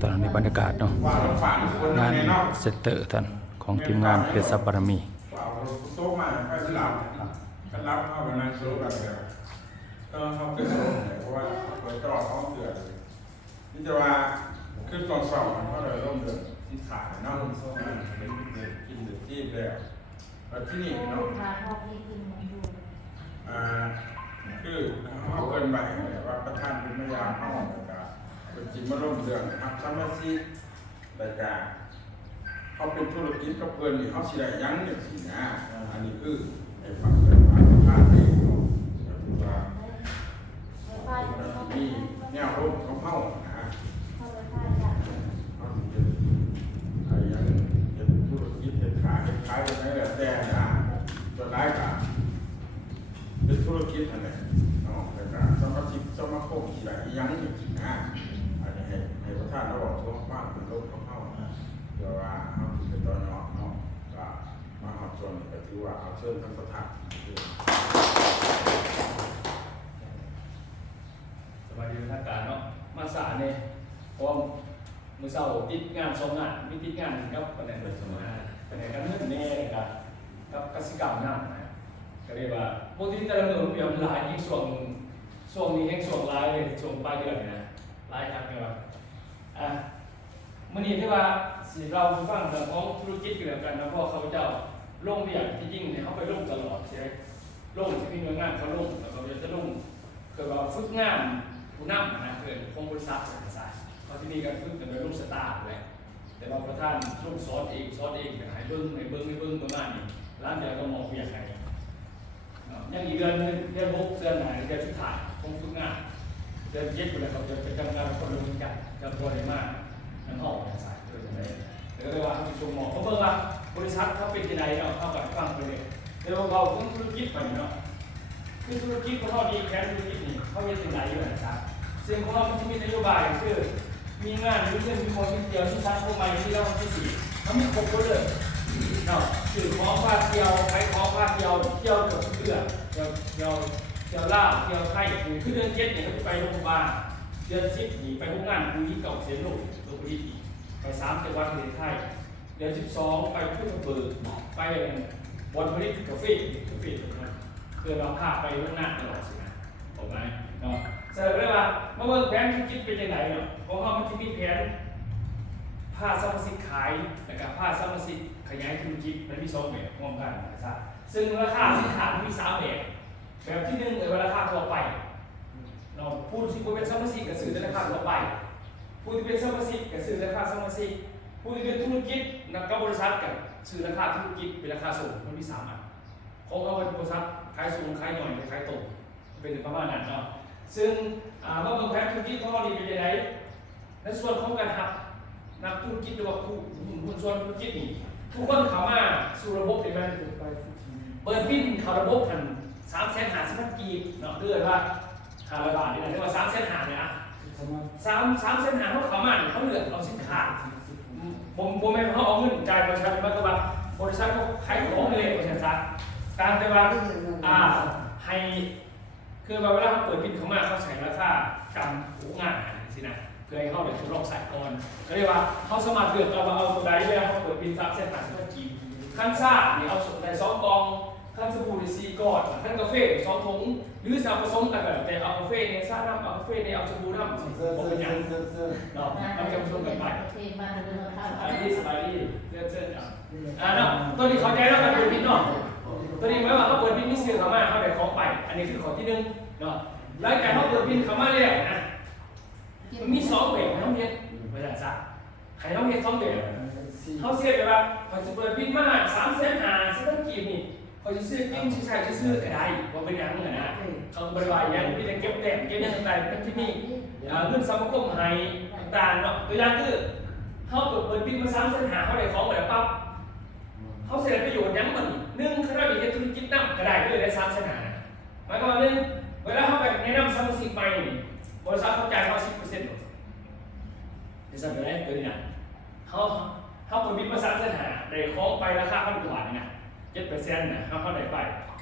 ตอนนี้บรรยากาศเนาะงานเซตเตอร์ท่านของทีมงานเพชรสับบารมีโต๊ะมาไปสลับกันรับเข้าไปนั่งโซ่กันเลยเขาขึ้นโซ่เพราะว่าเปิดจอท้องเดือดนี่จะว่าขึ้นตอนสองเขาเลยร่มเดือดที่ขาเนาะกินเดือดที่แล้วแล้วที่นี่เนาะคือเขาเกินไปว่าประธานเป็นพยาเข้าเป็นจริงมาร่มเดือดครับสมาชิกรายการเขาเป็นธุรกิจกับเพื่อนนี่เขาสิได้ยังเนี่ยสินะอันนี้คือไอ้ฝั่งเป็นฝั่งพาดเองเนาะว่ามีแนวร่มของเขานะเขาสิไอ้ยังเป็นธุรกิจเป็นขายอะไรแต่นะตัวร้ายกับเป็นธุรกิจอะไรเนาะแล้วก็สมาชิกสมาคมสิได้ยังเนี่ยสินะอันนี้ให้ประธานเราบอกช่วงว่างเป็นร่มของเขาเดี๋ยวว่าเขาเป็นตอนนอกเนาะก็มาหอดส่วนก็ถือว่าเอาเชิญทั้งประธานสวัสดีท่านการเนาะมาสารเนี่ยเพราะมือเสาร์ติดงานสองงานมีติดงานกับประเด็นเลยสมัยประเด็นการเงินเนี่ยกับกสิกรรมนั่นนะก็เรียกว่าปกติแต่ละเมืองมีอำลายยิ่งช่วงนี้แห่งช่วงลายเลยช่วงปลายเดือนนะลายครับเนี่ยว่ามื่อนี้ที่ว่าสิเราฟังเรื่องของธุรกิจกันแล้วกันนะเพราะเขาเจ้าลงเรียนที่ยิ่งเนี่ยเขาไปลงตลอดใช่ไหมลงที่มีหน่วยงานเขาลงแล้วก็จะลงคือว่าฝึกงานผู้นำนะคือของบริษัทสายเขาที่นี่ก็ฝึกแต่โดยลูกสตาร์เลยแต่เราประธานลูกซอสเองให้เบิ้งประมาณนี้ร้านเดียวก็มองเพียงไงยังอีกเดือน6 เดือนไหนเดือนสุดท้ายของฝึกงานเดือน7อยู่แล้วเขาจะไปทำงานคนละเหมือนกันจะตัวได้มากนั่นห้องสายด้วยจะได้แล้วก็เลยว่าเขาจะชมมองเขาเบิ่งว่าบริษัทเขาเป็นยังไงเนาะเขาแบบฟังไปเลยเดี๋ยวเราเรื่องธุรกิจไปเนาะคือธุรกิจของเราดีแค่ธุรกิจนี่เขาเป็นยังไงอยู่นะครับซึ่งของเราจะมีนโยบายคือมีงานมีเรื่องมีคนมีเดียวที่สร้างพวกใหม่ที่เราที่4เขามีครบหมดเลยเนาะคือของพาเที่ยวไปของพาเที่ยวเกือบทุกเดือนเที่ยวล่าเที่ยวไทยคือเดือน7เนี่ยเขาจะไปโรงพยาบาลเดือน10นี่ไปพวกงานคุยเก่าเสียลูกตัวคุยไป3 จังหวัดในไทยเดือน12ไปพุทธเบิกไปบอลผลิตกาแฟคือเราพาไปพวกงานตลอดสินะถูกไหมเนาะเสร็จแล้วว่าเมื่อแผนธุรกิจเป็นยังไงเนาะของเรามันจะมีแผนผ้าสมาชิกขายนะครับผ้าสมาชิกขยายธุรกิจมันมี2 แบบรวมกันนะครับซึ่งราคาสินค้ามี3 แบบที่1เลยราคาทั่วไปเราพูดที่เป็นสมาชิกก็ซื้อในราคาทั่วไปผู้ที่เป็นสมาชิกก็ซื้อราคาสมาชิกผู้ที่เป็นธุรกิจนักบริษัทกับซื้อราคาธุรกิจเป็นราคาสูงมันมี3 อันของเขาเป็นบริษัทขายสูงขายหน่อยขายตกเป็นประมาณนั้นเนาะซึ่งเมื่อเบิ่งแผนธุรกิจของเราดีเป็นยังไงในส่วนของการหับนักธุรกิจหรือว่าผู้ส่วนธุรกิจนี่ทุกคนเข้ามาสู่ระบบเลยมันเปิดบินเข้าระบบกัน350,000 กีบเนาะเรื่อยว่า500 บาทนี่นะเรียกว่า350,000เลยอ่ะ350,000เขามาเขาเลือกเอาสินค้าผมไม่เขาเอาเงินจ่ายบริษัทมันก็ว่าบริษัทเขาขายของเลยบริษัทซักการแต่ว่าให้คือเวลาเขาเปิดบินเขามาเขาใส่ราคากำหูงานสินะเพื่อให้เขาได้ทดลองใส่ก่อนก็เรียกว่าเขาสามารถเลือกเอาตัวใดเวลาเขาเปิดบิน350,000 กีบขั้นซ่าเนี่ยเอาส่วนใด2 กองขั้นสบู่4 ก้อนขั้นกาแฟ2 ถุงหรือผสมกันแบบแต่เอากาแฟเนี่ยซ่าน้ำเอากาแฟเนี่ยเอาสบู่น้ำบอกเป็นอย่างเนาะมันจะผสมกันไปสบายดีเสื้อเนาะตัวนี้เขาใจแล้วกันเปิดบินเนาะตัวนี้หมายว่าเขาเปิดบินมีเสื้อเขามาเขาได้ของไปอันนี้คือข้อที่1เนาะรายการเขาเปิดบินเขามาเรียกนะมันมี2 แบบเขาเห็นไม่ใช่ซะให้เขาเห็น2 แบบเขาเสียแบบว่าเขาจะเปิดบินมา350,000ซื้อกีบนี่เขาจะซื้อกิ้งใช้จะซื้อก็ได้ว่าเป็นอย่างนั้นนะเขาบริวารอย่างที่จะเก็บแต้มเก็บอย่างต่างๆเป็นที่นี่เงินสมาคมให้ต่างๆเนาะตัวอย่างคือเขาเปิดบินมา350,000เขาได้ของแบบปั๊บเขาเสียประโยชน์ยังมัน1เขาได้มีธุรกิจนั่งก็ได้ด้วยได้350,000หมายความว่า1เวลาเขาไปแนะนำสมาชิกใหม่บริษัทเขาจ่ายเขา10%จะสั่งอะไรตัวนี้นะเขาเปิดบินมา350,000ได้ของไปราคา1,000 กว่าบาทนี่นะ7%นะเขาได้ไป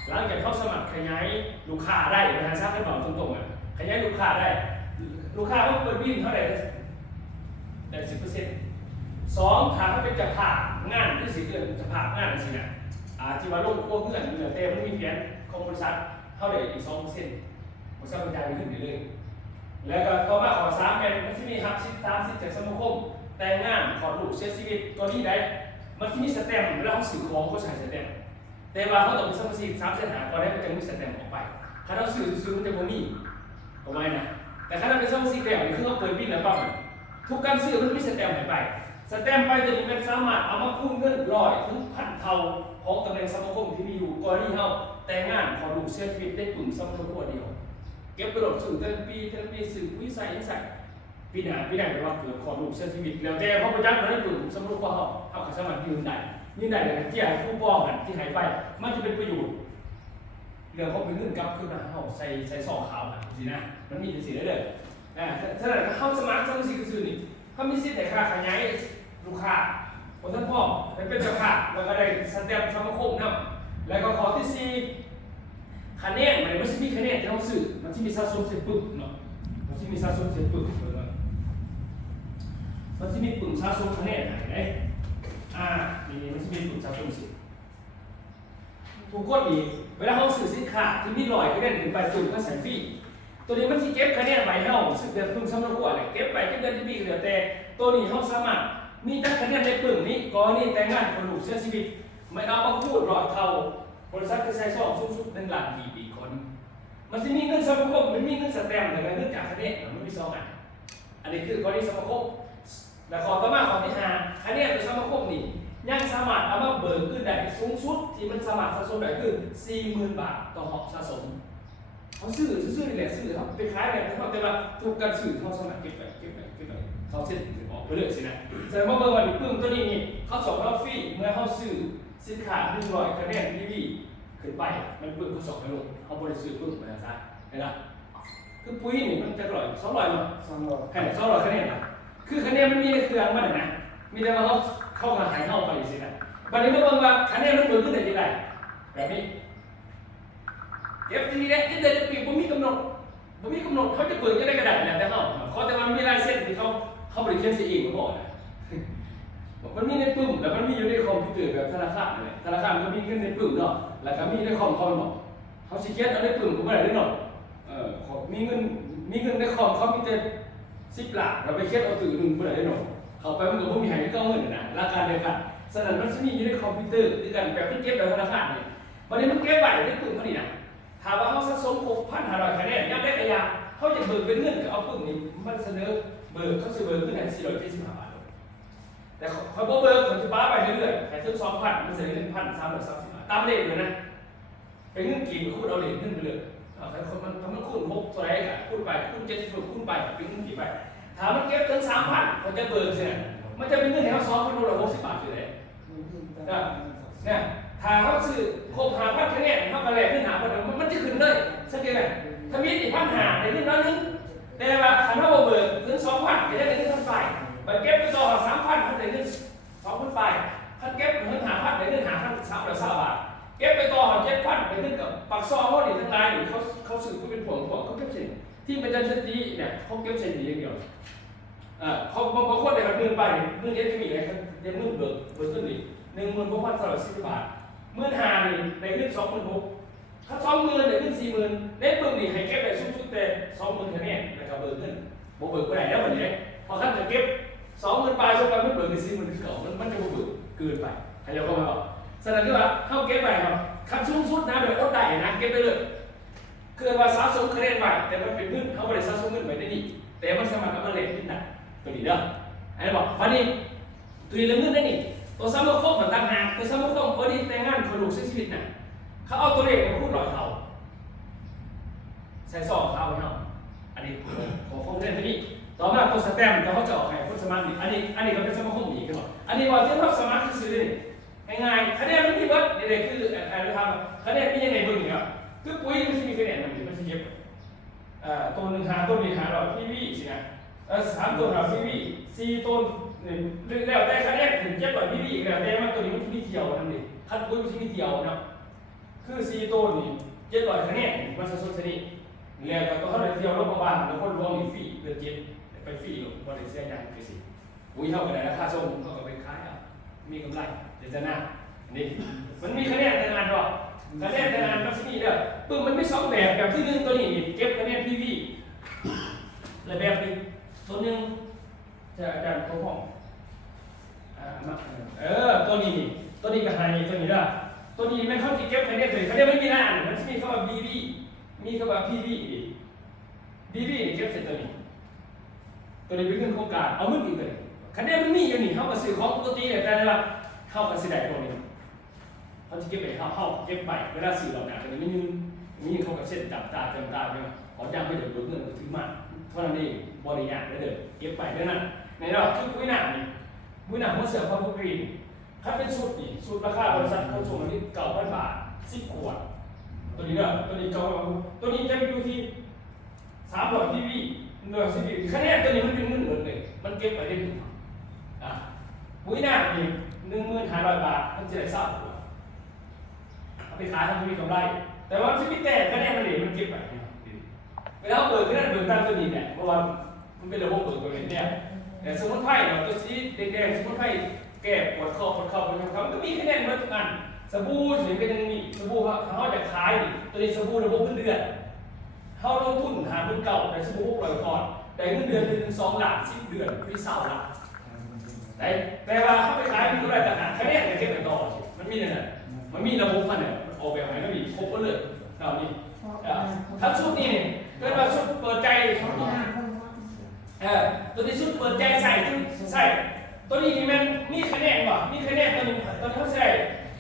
หลังจากเขาสมัครขยายลูกค้าได้บริษัทเขาบอกตรงๆขยายลูกค้าได้ลูกค้าเขาเปิดบินเท่าไหร่ 2ถ้าเขาเป็นเจ้าภาพงานที่สิเกิดเจ้าภาพงานสิเนี่ยที่ว่าลงพวกเพื่อนเหลือแต่มันมีแผนของบริษัทเท่าไหร่อีก2%บริษัทกระจายไปขึ้นเรื่อยๆแล้วก็ต่อมาขอ3เป็นมันที่มีฮับชิด30จากสมาคมแต่งงานขอลูกเสียชีวิตตัวนี้ได้มันที่มีสแตมป์เวลาเขาสื่อของเขาใช้สแตมป์แต่ว่าเขาต้องเป็นสมาชิก3เส้นหาก่อนได้มันจะมีสแตมป์ออกไปถ้าเราซื้อมันจะบ่มีเอาไว้นะแต่ถ้าเราเป็นสมาชิกแล้วนี่คือเขาเปิดบินแล้วปั๊บทุกการซื้อมันมีสแตมป์หายไปสแตมป์ไปตัวนี้มันสามารถเอามาคูณเงิน100 ถึง 1,000 เท่าของตำแหน่งสมาคมที่มีอยู่กรณีเขาแต่งงานขอลูกเสียชีวิตได้กลุ่มสมาคมตัวเดียวเก็บกระโดดสื่อเดือนปีสื่อวิสัยปีหน้าแปลว่าเกิดขอลูกเสียชีวิตแล้วแต่เขาประจักษ์มาได้กลุ่มสมาคมเขาสามารถยืนได้เลยที่ให้ผู้ป้องกันที่หายไปมันจะเป็นประโยชน์เรื่องเขาเป็นเงินกลับขึ้นมาเขาใส่ซองขาวสินะมันมีสิได้เลยฉะนั้นเขาสมัครสมาชิกสื่อนี่เขามีสิทธิ์แต่ค่าขยายลูกค้าคนท่านพ่อเป็นเจ้าภาพแล้วก็ได้สแตมป์สมาคมนะแล้วก็ขอที่4คะแนนมันจะมีคะแนนที่เขาสื่อมันจะมีสะสมเสร็จปุ๊บเนาะมันจะมีสะสมเสร็จปุ๊บมันจะมีปุ่มสะสมคะแนนไหนนี่มันจะมีปุ่มสะสมสิทุกคนนี่เวลาเขาสื่อสินค้าที่มี100คะแนนถึงไปสุ่มก็ใส่ฟรีตัวนี้มันจะเก็บคะแนนไว้ให้เราสึกเดือนพึ่งสำนักหัวเลยเก็บไปเดือนที่มีเหลือแต่ตัวนี้เขาสามารถมีตั้งคะแนนในปุ่มนี้ก่อนนี่แต่งงานคนลูกเสียชีวิตไม่เอามาพูดรอเท่าบริษัทจะใช้ช่องสุดๆ1 ล้านปีคนมันจะมีเงินสมาคมมันมีเงินสแตมป์แต่เงินจากคะแนนมันมี2 อันนี้คือกรณีสมาคมและขอต่อมาขอที่5คะแนนในสมาคมนี่ยังสามารถเอามาเบิกขึ้นได้สูงสุดที่มันสามารถสะสมได้คือ 40,000 บาทต่อหอบสะสมเขาซื้อนี่แหละซื้อเขาไปขายแบบเขาแต่ว่าถูกการซื้อเขาสามารถเก็บไปเขาเส้นออกไปเรื่อยสินะแสดงว่าเบอร์วันนี้ปึ้งตัวนี้นี่เขาส่งเราฟรีเมื่อเขาซื้อสินค้า100คะแนนดีขึ้นไปมันปึ้งเขาส่งให้ลงเขาบริสุทธิ์ปึ้งมาซะเห็นไหมคือปุ๋ยนี่มันจะ200มั้ง200คะแนนนะคือคะแนนมันมีในเครื่องมันนะมีแต่ว่าเขาเข้ามาหายเข้าไปสินะวันนี้เมื่อวันว่าคะแนนมันเบิกขึ้นได้ยังไงแบบนี้เอฟทีเนี่ยที่เดือนปีผมมีกำหนดเขาจะเปิดจะได้กระดาษเนี่ยแต่เขาแต่มันมีลายเส้นที่เขาบริเขียนสีเองมาก่อนมันมีในปึ้มแล้วมันมีอยู่ในคอมพิวเตอร์แบบธนาคารเลยธนาคารมันมีเงินในปึ้มเนาะแล้วก็มีในคอมบอกเขาสิเขียนเอาในปึ้มก็ไม่ได้เนาะมีเงินในคอมเขามีแต่10 ล้านเราไปเขียนเอาตื่น1ไม่ได้เนาะเขาไปมันก็ไม่มีหายก็เงินนะราคาเดียวกันฉะนั้นมันจะมีอยู่ในคอมพิวเตอร์ด้วยกันแบบที่เก็บในธนาคารเนี่ยวันนี้มันเก็บไว้ในปึ้มเขานี่นะถามว่าเขาสะสม 6,500 คะแนนยังได้กระยาเขาจะเบิกเป็นเงินกับเอาปึ้งนี้มันเสนอเบิกเขาจะเบิกขึ้นใน475 บาทแต่เขาบอกเบิกเขาจะป้าไปเรื่อยๆแต่ถึง 2,000 มันเสนอ1,330 บาทตามเลขเลยนะเป็นเงินกี่มันคูณเอาเลขขึ้นไปเลยมันทำให้คูณ6ตัวไหนกันคูณไปคูณ70คูณไปเป็นเงินกี่ไปถามมันเก็บถึง 3,000 เขาจะเบิกใช่ไหมมันจะเป็นเงินให้เขา2,160 บาทอยู่เลยเนี่ยถ้าเขาซื้อครบ5,000 คะแนนเขาก็แลกขึ้น5,000มันจะขึ้นเลยสังเกตไหมถ้ามีอีก1,500ในเรื่องนั้นนึงแต่ว่าถ้าเขาเบิกถึง 2,000 จะได้เงินเท่าไหร่ไปเก็บไปต่อ 3,000 เขาได้เงิน 2,000 ไปถ้าเก็บเงิน5,000ได้เงิน5,320 บาทเก็บไปต่อ7,000ได้เงินกับปักซองเขาดิทั้งหลายนี่เขาซื้อก็เป็นผงเขาเก็บเส้นที่มันจะดีเนี่ยเขาเก็บเส้นดีอย่างเดียวเขาบางคนได้กับเงินไปเงินเยอะที่มีอะไรครับเงินเบิกขึ้นอีก16,340 บาท15,000นี่ได้เงิน 26,000ถ้า 20,000ได้เงิน 40,000ในปึ้งนี่ให้เก็บได้สูงสุดแต่ 20,000 คะแนนแล้วก็เบิกเงินบ่เบิกบ่ได้แล้วบัดนี้พอท่านจะเก็บ 20,000 ไปส่งไปมันเบิกได้ 40,000 คือเก่ามันจะบ่เบิกเกินไปใครจะเข้ามาบอกแสดงว่าเฮาเก็บไว้ครับคันสูงสุดนะแบบอดได้นะเก็บไปเลยคือว่าสะสมคะแนนไว้แต่มันเป็นเงินเฮาบ่ได้สะสมเงินไว้ในนี้แต่มันสามารถเอามาเล่นได้ตัวนี้เด้ออันนี้บอกวันนี้ตัวเรื่องเงินได้นี่ตัวสมาคมมันต่างหากตัวสมาคมพอดีแต่งงานคนลูกเสียชีวิตน่ะเขาเอาตัวเลขมาพูดหลอกเขาใส่ซองเขาให้เขาอันนี้ขอข้อมูลที่นี่ต่อมาตัวสแตมป์เขาจะออกให้คนสมัครอันนี้ก็เป็นสมาคมอีกครับอันนี้ว่าที่เขาสมัครซื้อนี่ง่ายๆคะแนนมันมีเบิดนี่เลยคืออะไรทำคะแนนมียังไงบ้างเนี่ยคือปุ๋ยมันจะมีคะแนนมันจะเก็บตัว1หาตัวนี้หาเราพี่วี่สินะ3ตัวหาพี่วี่4ตัวนี่แล้วแต่คะแนนถึง700พี่วี่แล้วแต่มันตัวนี้มันมีเที่ยวนั่นเองคัดปุ๋ยมันจะมีเที่ยวนะคือ4ตัวนี่700คะแนนมันสะสมชนิดแล้วก็ตัวเขาได้เที่ยวรถประมาณแล้วคนรวมมีฟรีเดือน7ไปฟรีหรอกบริษัทยังไปสิ ปุ๋ยเท่ากันราคาส่งเขาก็ไปขายอ่ะมีกำไรเดี๋ยวจะน่านี่มันมีคะแนนแต่งานหรอกคะแนนแต่งานมันจะมีเด้อปึ๊บมันมี2แบบแบบที่1ตัวนี้เก็บคะแนน PV และแบบนึงตัวนึงจะอาจารย์ตัวห้องตัวนี้ก็ให้ตัวนี้ละตัวนี้ไม่เข้าที่เก็บคะแนนเลยคะแนนไม่มีหน้ามันจะมีคำว่า BB มีคำว่า PV BB นี่เก็บเสร็จตัวนี้เป็นเงินโครงการเอาเงินอีกเลยคะแนนมันมีอยู่นี่เข้ามาซื้อของปกติเนี่ยแต่ละเข้ามาซื้อได้ตัวนี้เขาจะเก็บไปเข้าเก็บไปเวลาซื้อเราเนี่ยมันมีเขากับเส้นจับตาเนี่ยขอยังไม่เดือดร้อนเงินถึงมากเท่านั้นเองบริยารได้เลยเก็บไปเท่านั้นในเราคือปุ๋ยหนักนี่ปุ๋ยหนักหัวเสือพาวเวอร์กรีนถ้าเป็นสูตรนี่สูตรราคาบริษัทเขาส่งมาที่9,000 บาท10 ขวดตัวนี้เด้อตัวนี้ตัวนี้จะไปดูที่300 PV 110คะแนนตัวนี้มันเป็นเงินหมดเลยมันเก็บไปได้หมดปุ๋ยหนักนี่1,500 บาทมันจะได้3 ขวดเอาไปขายทำมีกำไรแต่ว่าชีวิตแต่คะแนนมันเก็บไปเวลาเปิดก็ได้เปิดตามตัวนี้เนี่ยเพราะว่ามันเป็นระบบเปิดตัวเนี่ยแต่สมุนไพรเนาะตัวสีแดงๆสมุนไพรแก้ปวดคอมันก็มีคะแนนเหมือนกันสบู่ถึงเป็นอย่างนี้สบู่เขาจะขายตัวนี้สบู่ระบบเงินเดือนเขาลงทุนหาเงินเก่าในสบู่600 ก่อนแต่เงินเดือน1 ถึง 2 หลัก10 เดือนพี่เศร้าละแต่ว่าเขาไปขายมีเท่าไหร่ต่างหากคะแนนจะเก็บไปต่อมันมีเนี่ยมันมีระบบมันเนี่ยออกแบบไหนก็มีครบหมดเลยเหล่านี้ถ้าชุดนี้เนี่ยเกิดว่าชุดเปิดใจตัวนี้ชุดเปิดใจใส่ตัวนี้นี่มันมีคะแนนป่ะมีคะแนนตัวนี้เขาใส่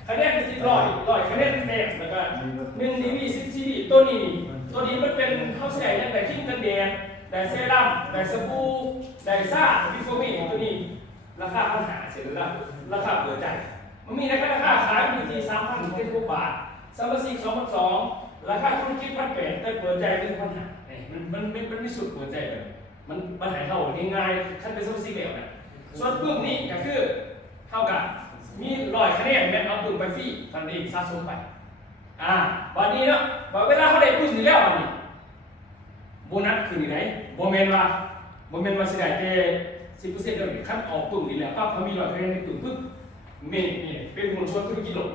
คะแนนเป็น100คะแนนแดงแล้วก็1 dB 10 dB ตัวนี้มันเป็นเขาใส่ตั้งแต่ทิ้งกันแดดแต่เซรั่มแต่สบู่แต่ซ่าบิโฟมี่ตัวนี้ราคาปัญหาเสร็จแล้วราคาเปิดใจมันมีราคาขายอยู่ที่ 3,700 บาทซัมเมอร์ซิก 2,200 ราคาธุรกิจ1,800แต่เปิดใจเป็นปัญหามันไม่สุดเปิดใจเลยมันปัญหาเท่าง่ายๆขั้นเป็นซัมเมอร์ซิกแล้วนะส่วนปึ้งนี้ก็คือเท่ากับมี100 คะแนนแม่เอาปึ้งไปฟรีทันทีสะสมไปวันนี้เนาะเวลาเขาได้ปึ้งอยู่แล้ววันนี้โบนัสคือที่ไหนโบเมนว่าสิได้แค่10%แล้วขั้นออกปึ้งนี่แล้วปั๊บเขามี100 คะแนนในปึ้งปึ๊บนี่เป็นคนชวนธุรกิจหลง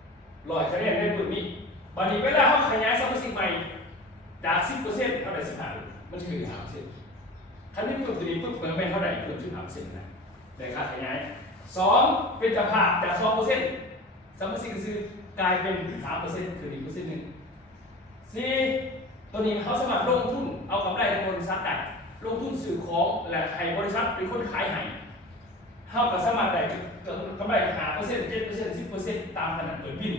100 คะแนนในปึ้งนี้วันนี้เวลาเขาขยายซัมเมอร์ซิกใหม่จาก 10% เท่าไหร่15%มันคือ5%ขั้นที่ปึ้งตัวนี้ปึ๊บมันเป็นเท่าไหร่เกือบ15%นะได้ค่าขยาย2เป็นจะผ่าจาก 2% ซัมเมอร์ซิกคือกลายเป็น 3% คือ 1% หนึ่ง4ตัวนี้เขาสามารถลงทุนเอากำไรในบริษัทได้ลงทุนซื้อของและให้บริษัทเป็นคนขายให้เขาก็สามารถได้กำไร5% 7% 10% ตามขนาดเปิดบิน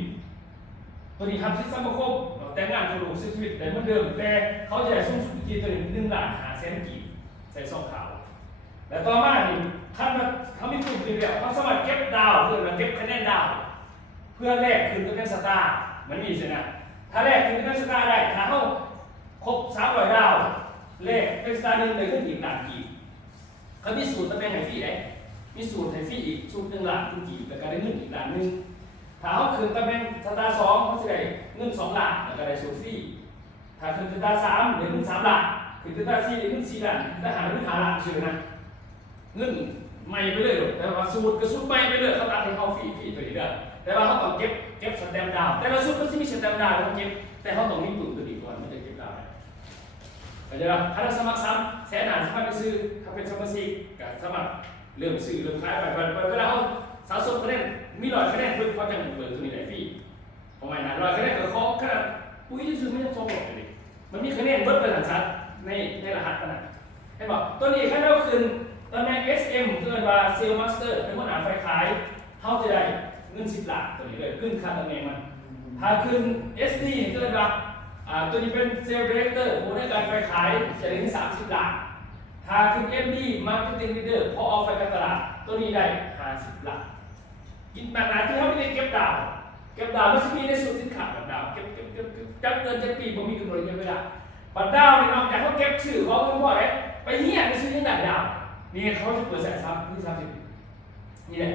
ตัวนี้ทำที่สมาคมแต่งงานกับลูกชีวิตแต่เหมือนเดิมแต่เขาจะได้สูงสุดที่ตัวนี้1,500,000 กีบใส่ซองขาวและต่อมานี่ขั้นมาเขามีกลุ่มที่เดียวเขาสามารถเก็บดาวเพื่อมาเก็บคะแนนดาวเพื่อแลกคืนกับสตาร์มันมีใช่ไหมถ้าแลกคืนกับสตาร์ได้ถ้าเขาครบ300 ดาวแลกเป็นสตาร์นึงเลยขึ้นอีก1,000,000 กีบเขามีสูตรตำแหน่งไหนฟรีได้มีสูตรไหนฟรีอีกสูตร1,000,000 กีบแล้วก็ได้เงินอีก1,000,000ถ้าเขาคืนตำแหน่งสตาร์2เขาจะได้เงิน2,000,000แล้วก็ได้สูตรฟรีถ้าคืนสตาร์3ได้เงิน3,000,000คืนสตาร์4ได้เงิน4,000,000ถ้าหาเงิน5,000,000ชื่อนะเงินใหม่ไปเลยแต่ว่าสูตรก็สูตรใหม่ไปเลยเขาตัดให้เขาฟรีตัวนี้ได้แต่ว่าเขาต้องเก็บสแตมป์ดาวแต่ละสูตรก็จะมีสแตมป์ดาวเขาเก็บแต่เขาต้องมีปุ่มตัวนี้ก่อนมันจะเก็บดาวเข้าใจป่ะถ้าเราสมัครซ้ำแสนสามารถไปซื้อถ้าเป็นสมาชิกก็สมัครเริ่มซื้อเริ่มขายไปเวลาเขาสะสมคะแนนมี100 คะแนนเพื่อเขาจะเปิดตัวนี้ได้ฟรีประมาณนั้น100 คะแนนก็เขาขนาดอุ้ยที่ซื้อไม่ต้องส่งหรอกเลยมันมีคะแนนเบิร์ดเป็นหลังชัดในรหัสขนาดเห็นป่ะตัวนี้คะแนนคืนตำแหน่ง SM เกินว่าเซลล์มาสเตอร์เป็นคนหาไฟขายเขาจะได้เงิน10 หลักตัวนี้เลยขึ้นค่าตำแหน่งมันถ้าขึ้น SD เกินว่าตัวนี้เป็นเซลล์ดีเรคเตอร์ผู้ในการไฟขายจะได้30 หลักถ้าขึ้น MD Marketing Leader พอออกไฟการตลาดตัวนี้ได้50 หลักกินหนักๆที่เขาไม่ได้เก็บดาวไม่ใช่มีในสูตรสินค้าแบบดาวเก็บจับเงิน7 ปีผมมีกำหนดเวลาบัตรดาวเนี่ยนอกจากเขาเก็บชื่อเขาเพราะอะไรไปเหี้ยไปซื้อยังไงดาวนี่เขาจะเปิดแสนซับที่30นี่แหละ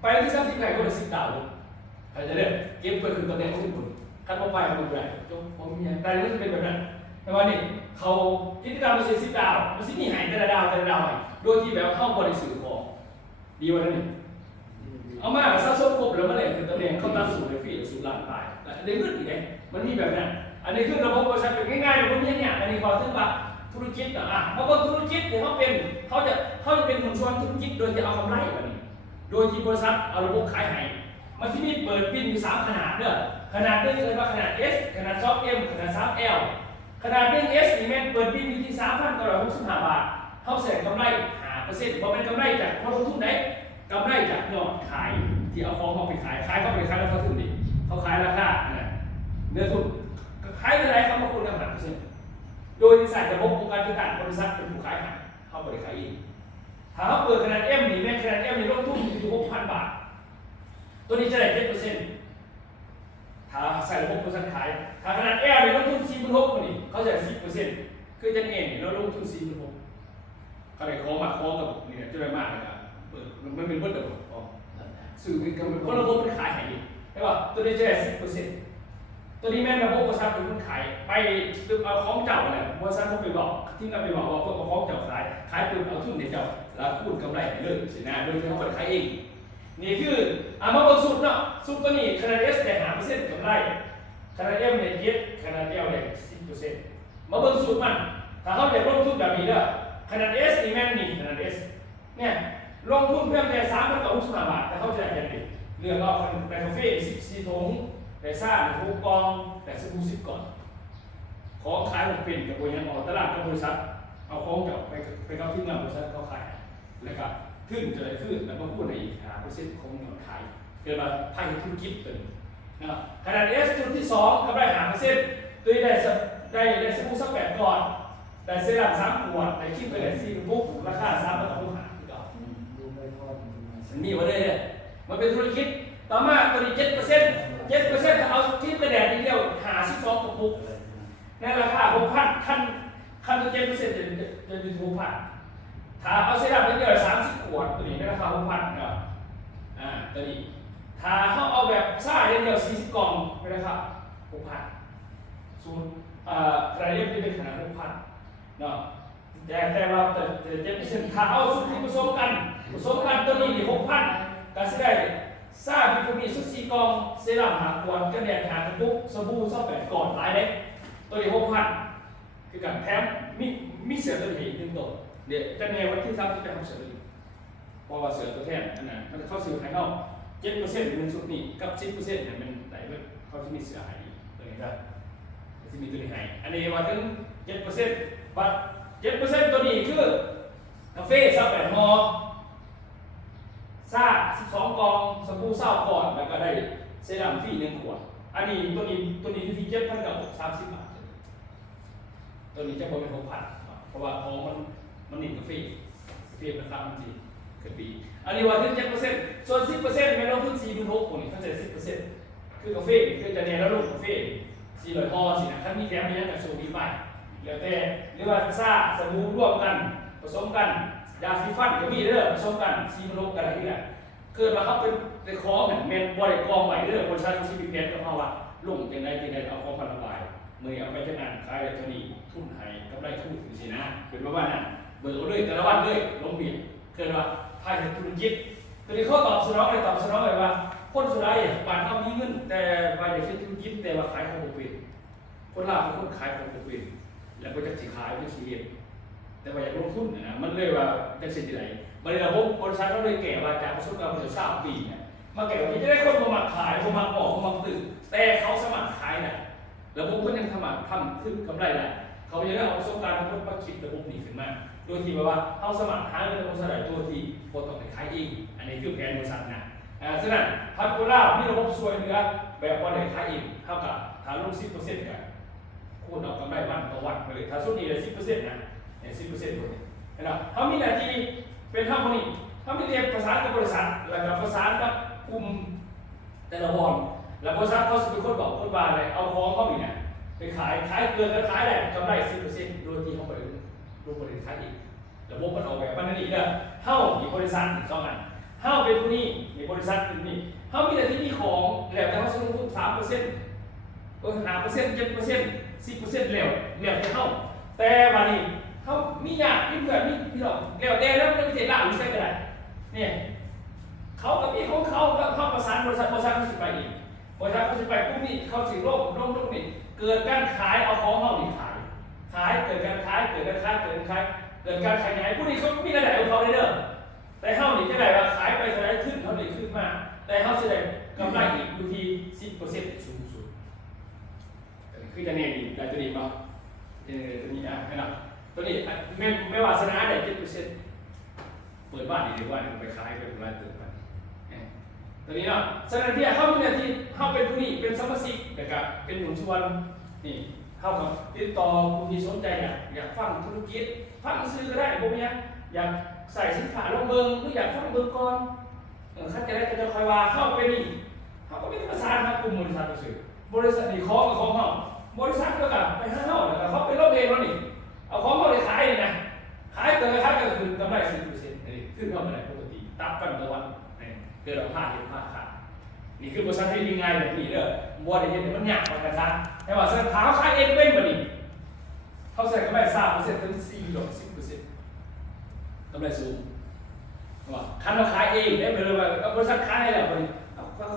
ไปที่30ใครก็ได้10 ดาวเลยใครจะได้เก็บเปิดคือตำแหน่งของทุกคนคัดมาไปเอาไปได้จงผมมีแต่เรื่องเป็นแบบนั้นแต่ว่านี่เขากิจกรรมมัน10 ดาวมันสิมีหายแต่ละดาว โดยที่แบบเข้าบริสุทธิ์ของดีกว่านั้นนี่เอามาสะสมครบแล้วมันเลยคือตำแหน่งเข้าตัดสูตรในฟีสูตรล้านปลายอันนี้ขึ้นอีกไงมันมีแบบนั้นอันนี้คือระบบบริษัทเป็นง่ายๆระบบนี้เนี่ยอันนี้พอถึงว่าธุรกิจเพราะว่าธุรกิจเนี่ยเขาจะเป็นหุ้นส่วนธุรกิจโดยจะเอากำไรแบบนี้โดยที่บริษัทเอาระบบขายให้มันที่มีเปิดบินอยู่3ขนาดเด้อขนาด1เรียกว่าขนาด S ขนาด 2M ขนาด 3L ขนาด 1S นี่แม่นเปิดบินอยู่ที่ 3,965 บาทเขาเสียกำไร5%เพราะเป็นกำไรจากคนลงทุนไหนกำไรจากยอดขายที่เอาของเขาไปขายเขาไปขายแล้วเขาถึงดิเขาขายราคาเนื้อทุนขายเท่าไรเขามาคูณกัน5%โดยใส่ระบบองค์การจัดการบริษัทเป็นผู้ขายให้เขาบริขายเองถ้าเขาเปิดขนาด M นี่แม่ขนาด M นี่ลงทุนอยู่ 6,000 บาทตัวนี้จะได้ 7%ถ้าใส่ระบบบริษัทขายถ้าขนาด L นี่ลงทุน 46,000คนนี้เขาจะได้ 10%คือจะเองเราลงทุน 46,000เขาได้ของมาของกับนี่จะได้มากเลยครับมันเป็นเบิดเดิมสื่อเป็นคนระบบมันขายให้ดีใช่ป่ะตัวนี้จะได้ 10%ตัวนี้แม่ระบบบริษัทเป็นคนขายไปเอาของเจ้าเนี่ยบริษัทเขาไปบอกที่เราไปบอกว่าเอาของเจ้าขายปุ๊บเอาทุนในเจ้าแล้วคูณกำไรเลยสินะโดยที่เขาเปิดขายเองนี่คือมาบนสุดเนาะสุดตัวนี้ขนาด S ได้5%กำไรขนาด M ได้7ขนาด L ได้ 10%มาบนสุดมันถ้าเขาอยากลงทุนแบบนี้เด้อขนาด S นี่แม่นนี่ขนาด S เนี่ยลงทุนเพิ่มแต่3,965 บาทแต่เขาจะได้ยังไงเรื่องเอาในคาเฟ่14ถุงแต่ซ่าทุกกองแต่สบู่10ก่อนของขายผมเป็นกับโบยังออกตลาดกับบริษัทเอาของเก่าไปเข้าที่งานบริษัทเขาขายแล้วก็ขึ้นจะได้ขึ้นแล้วก็พูดในอีก5%ของยอดขายเกิดมาภายในธุรกิจเป็นนะขนาด S จุดที่2กำไร5%ตัวนี้ได้สบู่สัก8ก่อนแต่เซรั่ม3 ขวดแต่คิดไปเลย4 ปุ๊บราคา3,965มันมีมาเลยเนี่ยมันเป็นธุรกิจต่อมาตัวนี้ 7% เอาที่กระแดดนิดเดียว52 กระปุกในราคา 6,000 ขั้นตัว 7% จะเป็น 6,000 ถ้าเอาเซรั่มนิดเดียว30 ขวดตัวนี้ในราคา 6,000 เนาะตัวนี้ถ้าเขาเอาแบบซ่านิดเดียว40 กล่องในราคา 6,000 สูตรรายละเอียดจะเป็นขนาด 6,000 เนาะแต่ว่า7%ถ้าเอาสูตรที่ผสมกันตัวนี้ที่ 6,000 ก็จะได้ซ่าวิตามิน14 กล่องเซรั่ม5 ขวดกระแดด5 กระปุกสบู่28 ก่อนหลายเด้ตัวนี้ 6,000 คือการแถมมีเสือตัวนี้1 ตัวเดี๋ยวจะแนววันที่3ที่จะทำเสือตัวนี้เพราะว่าเสือตัวแทนอันนั้นมันจะเข้าซื้อให้เขา 7% เป็นชุดนี้กับ 10% เนี่ยมันไหลไปเขาจะมีเสือให้ตัวนี้ครับจะมีตัวนี้ให้อันนี้ว่าถึง 7% บัตร 7% ตัวนี้คือกาแฟ28 ห่อซ่า12 กล่องสบู่20 ก่อนแล้วก็ได้เซรั่มฟรี1 ขวดอันนี้ตัวนี้ที่7,000 กับ30 บาทตัวนี้จะบ่เป็น 6,000 เพราะว่าของมันหนีกาแฟราคามันสิขึ้นปีอันนี้ว่าถึง 7% ส่วน 10% ไม่ลงทุน 46,000คนนี้เข้าใจ 10% คือกาแฟคือจะแนวแล้วลงกาแฟ400 ห่อสินะถ้ามีแถมมีอย่างกับโชว์ดีไปแล้วแต่หรือว่าซ่าสบู่ร่วมกันผสมกันยาสีฟันก็มีเด้อผสมกัน46กันอะไรนี่แหละเกิดมาเขาเป็นคอเหมือนแมนบริกองไหวเด้อบริษัทที่มีแผนกับเขาว่าลงยังไงเอาของพันละบายเมื่อเอาไปจัดงานขายแบบนี้ทุนไทยกำไรทุนสินะเป็นประมาณนั้นเบิกเอาเลยแต่ละวันเลยลงเบียดเกิดว่าภายในธุรกิจตัวนี้เขาตอบสนองเลยว่าคนสุดท้ายป่านเขามีเงินแต่ว่าอยากใช้ธุรกิจแต่ว่าขายของบุฟเฟ่คนลาวเป็นคนขายของบุฟเฟ่แล้วก็จะสิขายเป็นสีเห็ดแต่ว่าอยากลงทุนนะมันเลยว่าจะเสียที่ไหนบริษัทบริษัทเราเลยแก่ว่าจากประสบการณ์มา3 ปีเนี่ยมาแก่ว่าจะได้คนมาขายมาออกมาตื่นแต่เขาสมัครขายนะระบบก็ยังทำขึ้นกำไรได้เขาจะได้เอาประสบการณ์มาคิดระบบนี้ขึ้นมาโดยที่ว่าเขาสมัครหาเงินบริษัทไหนตัวที่พอต้องไปขายเองอันนี้คือแผนบริษัทนะฉะนั้นพัฒนามีระบบช่วยเหลือแบบว่าได้ขายเองเท่ากับถ้าลง 10% กันคูณเอากำไรวันต่อวันไปเลยถ้าสุดนี้เลย 10% นะ10% ตัวนี้เห็นไหมเขามีหน้าที่เป็นท่าคนนี้เขามีเรียนประสานกับบริษัทแล้วก็ประสานกับกลุ่มแต่ละบอลแล้วบริษัทเขาจะเป็นคนบอกคนบาเลยเอาของเขาเนี่ยไปขายเกินแล้วขายได้กำไร 10% โดยที่เขาไปดูบริษัทอีกระบบมันออกแบบมันนี่เนี่ยเข้ามีบริษัท2 อันเข้าเป็นผู้นี้มีบริษัทเป็นนี้เข้ามีแต่ที่มีของแล้วแต่เขาซื้อลงทุน 3% 5% 7% 10% แล้วแต่เข้าแต่วันนี้ เขามีญาติมีเพื่อนมีพี่น้องแล้วแต่แล้วในประเทศลาวอยู่ใช่ก็ได้เนี่ยเขาก็มีของเขาก็เข้าประสานบริษัทเขาสิไปอีกบริษัทเขาสิไปปุ๊บนี่เขาสิโลกนี่เกิดการขายเอาของเขานี่ขายเกิดการขายเกิดการขายเกิดการขายเกิดการขยายพวกนี้เขามีรายได้ของเขาได้เด้อแต่เฮานี่จะได้ว่าขายไปเท่าไหร่ขึ้นเท่าไหร่ขึ้นมาแต่เฮาสิได้กำไรอีกอยู่ที่ 10% สูงสุดคือจะเน้นอีกได้ตัวนี้ป่ะตัวนี้ไม่หลับตัวนี้ไม่ว่าชนะได้ 7%เปิดบ้านดีกว่าไปขายไปเป็นรายเติมไปตัวนี้เนาะฉะนั้นที่เข้าเป็นที่เข้าเป็นผู้นี้เป็นสมาชิกแต่ก็เป็นหนุนชวนนี่เข้ากับติดต่อผู้ที่สนใจอยากฟังธุรกิจฟังซื้อก็ได้พวกนี้อยากใส่สินค้าลงเบิงหรืออยากฟังเบิงก่อนขั้นจะได้จะคอยว่าเข้าไปนี่เขาก็ไม่ต้องประสานกับกลุ่มบริษัทซื้อบริษัทนี่ของกับของเขาบริษัทก็กับไปห้าเท่าแล้วก็เขาเป็นรถเมล์แล้วนี่เอาของเขาไปขายเลยนะขายเกินขายก็คือกำไร 10%นี่ขึ้นเข้ามาได้ปกติตับกันตะวันเกิดเราพลาดเห็นพลาดขาดนี่คือบริษัทที่มีงานแบบนี้เด้อบัวได้เห็นมันยากกว่ากันซะแต่ว่าเส้นเท้าขายเองเป็นแบบนี้เขาใส่กำไร3%ถึง10%กำไรสูงว่าคันเราขายเองได้ไปเลยว่าบริษัทขายให้แล้วคนนี้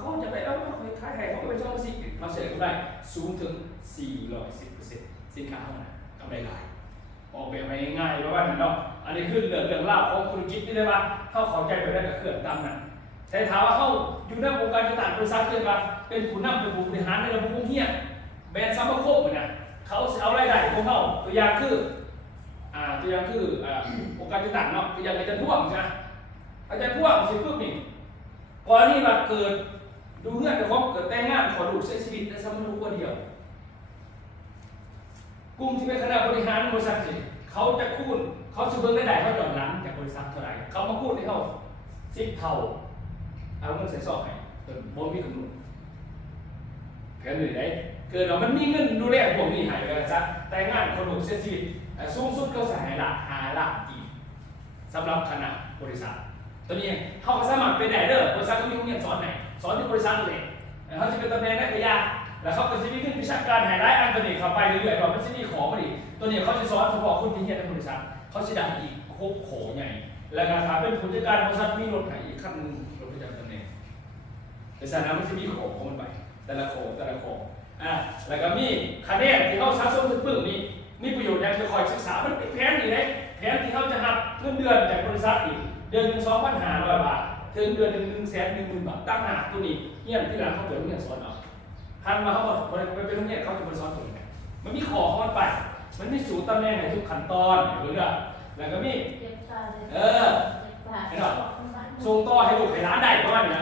เขาจะไปเอาขายให้เขาก็ไปช่องสิเขาเสียกำไรสูงถึง 410% สินค้าเท่านั้นกำไรหลายออกแบบมาง่ายๆเพราะว่าเนาะอันนี้คือเรื่องเล่าของธุรกิจนี่เลยว่าเขาเข้าใจไปได้กับเครื่องตามนั้นแต่ถามว่าเขาอยู่ในวงการต่างบริษัทเกิดมาเป็นผู้นำเป็นผู้บริหารในระบบวงเฮียแบรนด์ซัมเมอร์โคกเนี่ยเขาเอารายได้ของเขาตัวอย่างคือองค์การต่างเนาะตัวอย่างอาจารย์พ่วงใช่ไหมอาจารย์พ่วงสิปุ๊บนี่ก่อนนี้มาเกิดดูเงื่อนของเกิดแต่งงานขอดูเสียชีวิตในซัมเมอร์โคกคนเดียวกลุ่มที่เป็นคณะบริหารบริษัทเขาจะคูณเขาจะเบิ่งรายได้เขาหย่อนหลังจากบริษัทเท่าไหร่เขามาคูณให้เขา10 เท่าเอาเงินใส่ซองให้บนมีกำหนดแผนหนึ่งได้เกิดเรามันมีเงินดูแลพวกนี้หายไปกันซะแต่งานคนหนุ่มเสียชีวิตสูงสุดเขาใส่ให้ละ5 ล้านกีบสำหรับคณะบริษัทตัวนี้เขาสมัครเป็นไดเดอร์บริษัทก็มีโรงเรียนสอนไหนสอนที่บริษัทเลยเขาจะเป็นตำแหน่งนักเรียนแล้วเขาก็จะมีขึ้นวิชาการไฮไลท์อันตัวนี้เข้าไปเรื่อยๆว่ามันจะมีของมาดิตัวนี้เขาจะสอนเฉพาะคนที่เรียนในบริษัทเขาจะดังอีกโคกโขใหญ่แล้วก็ถ้าเป็นผู้จัดการบริษัทมีรถไหนอีกขั้นนึงรถประจำตำแหน่งแต่สถานะมันจะมีของมันไปแต่ละของแล้วก็มีคะแนนที่เขาสะสมถึงปึ้งนี่มีประโยชน์อย่างจะคอยศึกษามันเป็นแผนนี่เลยแผนที่เขาจะหักเงินเดือนจากบริษัทอีกเดือนนึง2,500 บาทถึงเดือนนึง110,000 บาทตั้งหากตัวนี้เงี้ยที่หลังเขาเปิดโรงเรียนสอนเอาทันมาเขาบอกไปเป็นโรงเรียนเขาจะบริษัทตัวนี้มันมีของมันไปมันมีสูตรตำแหน่งในทุกขั้นตอนหรือแล้วก็มีส่งต่อให้ลูกให้ร้านได้ประมาณนี้นะ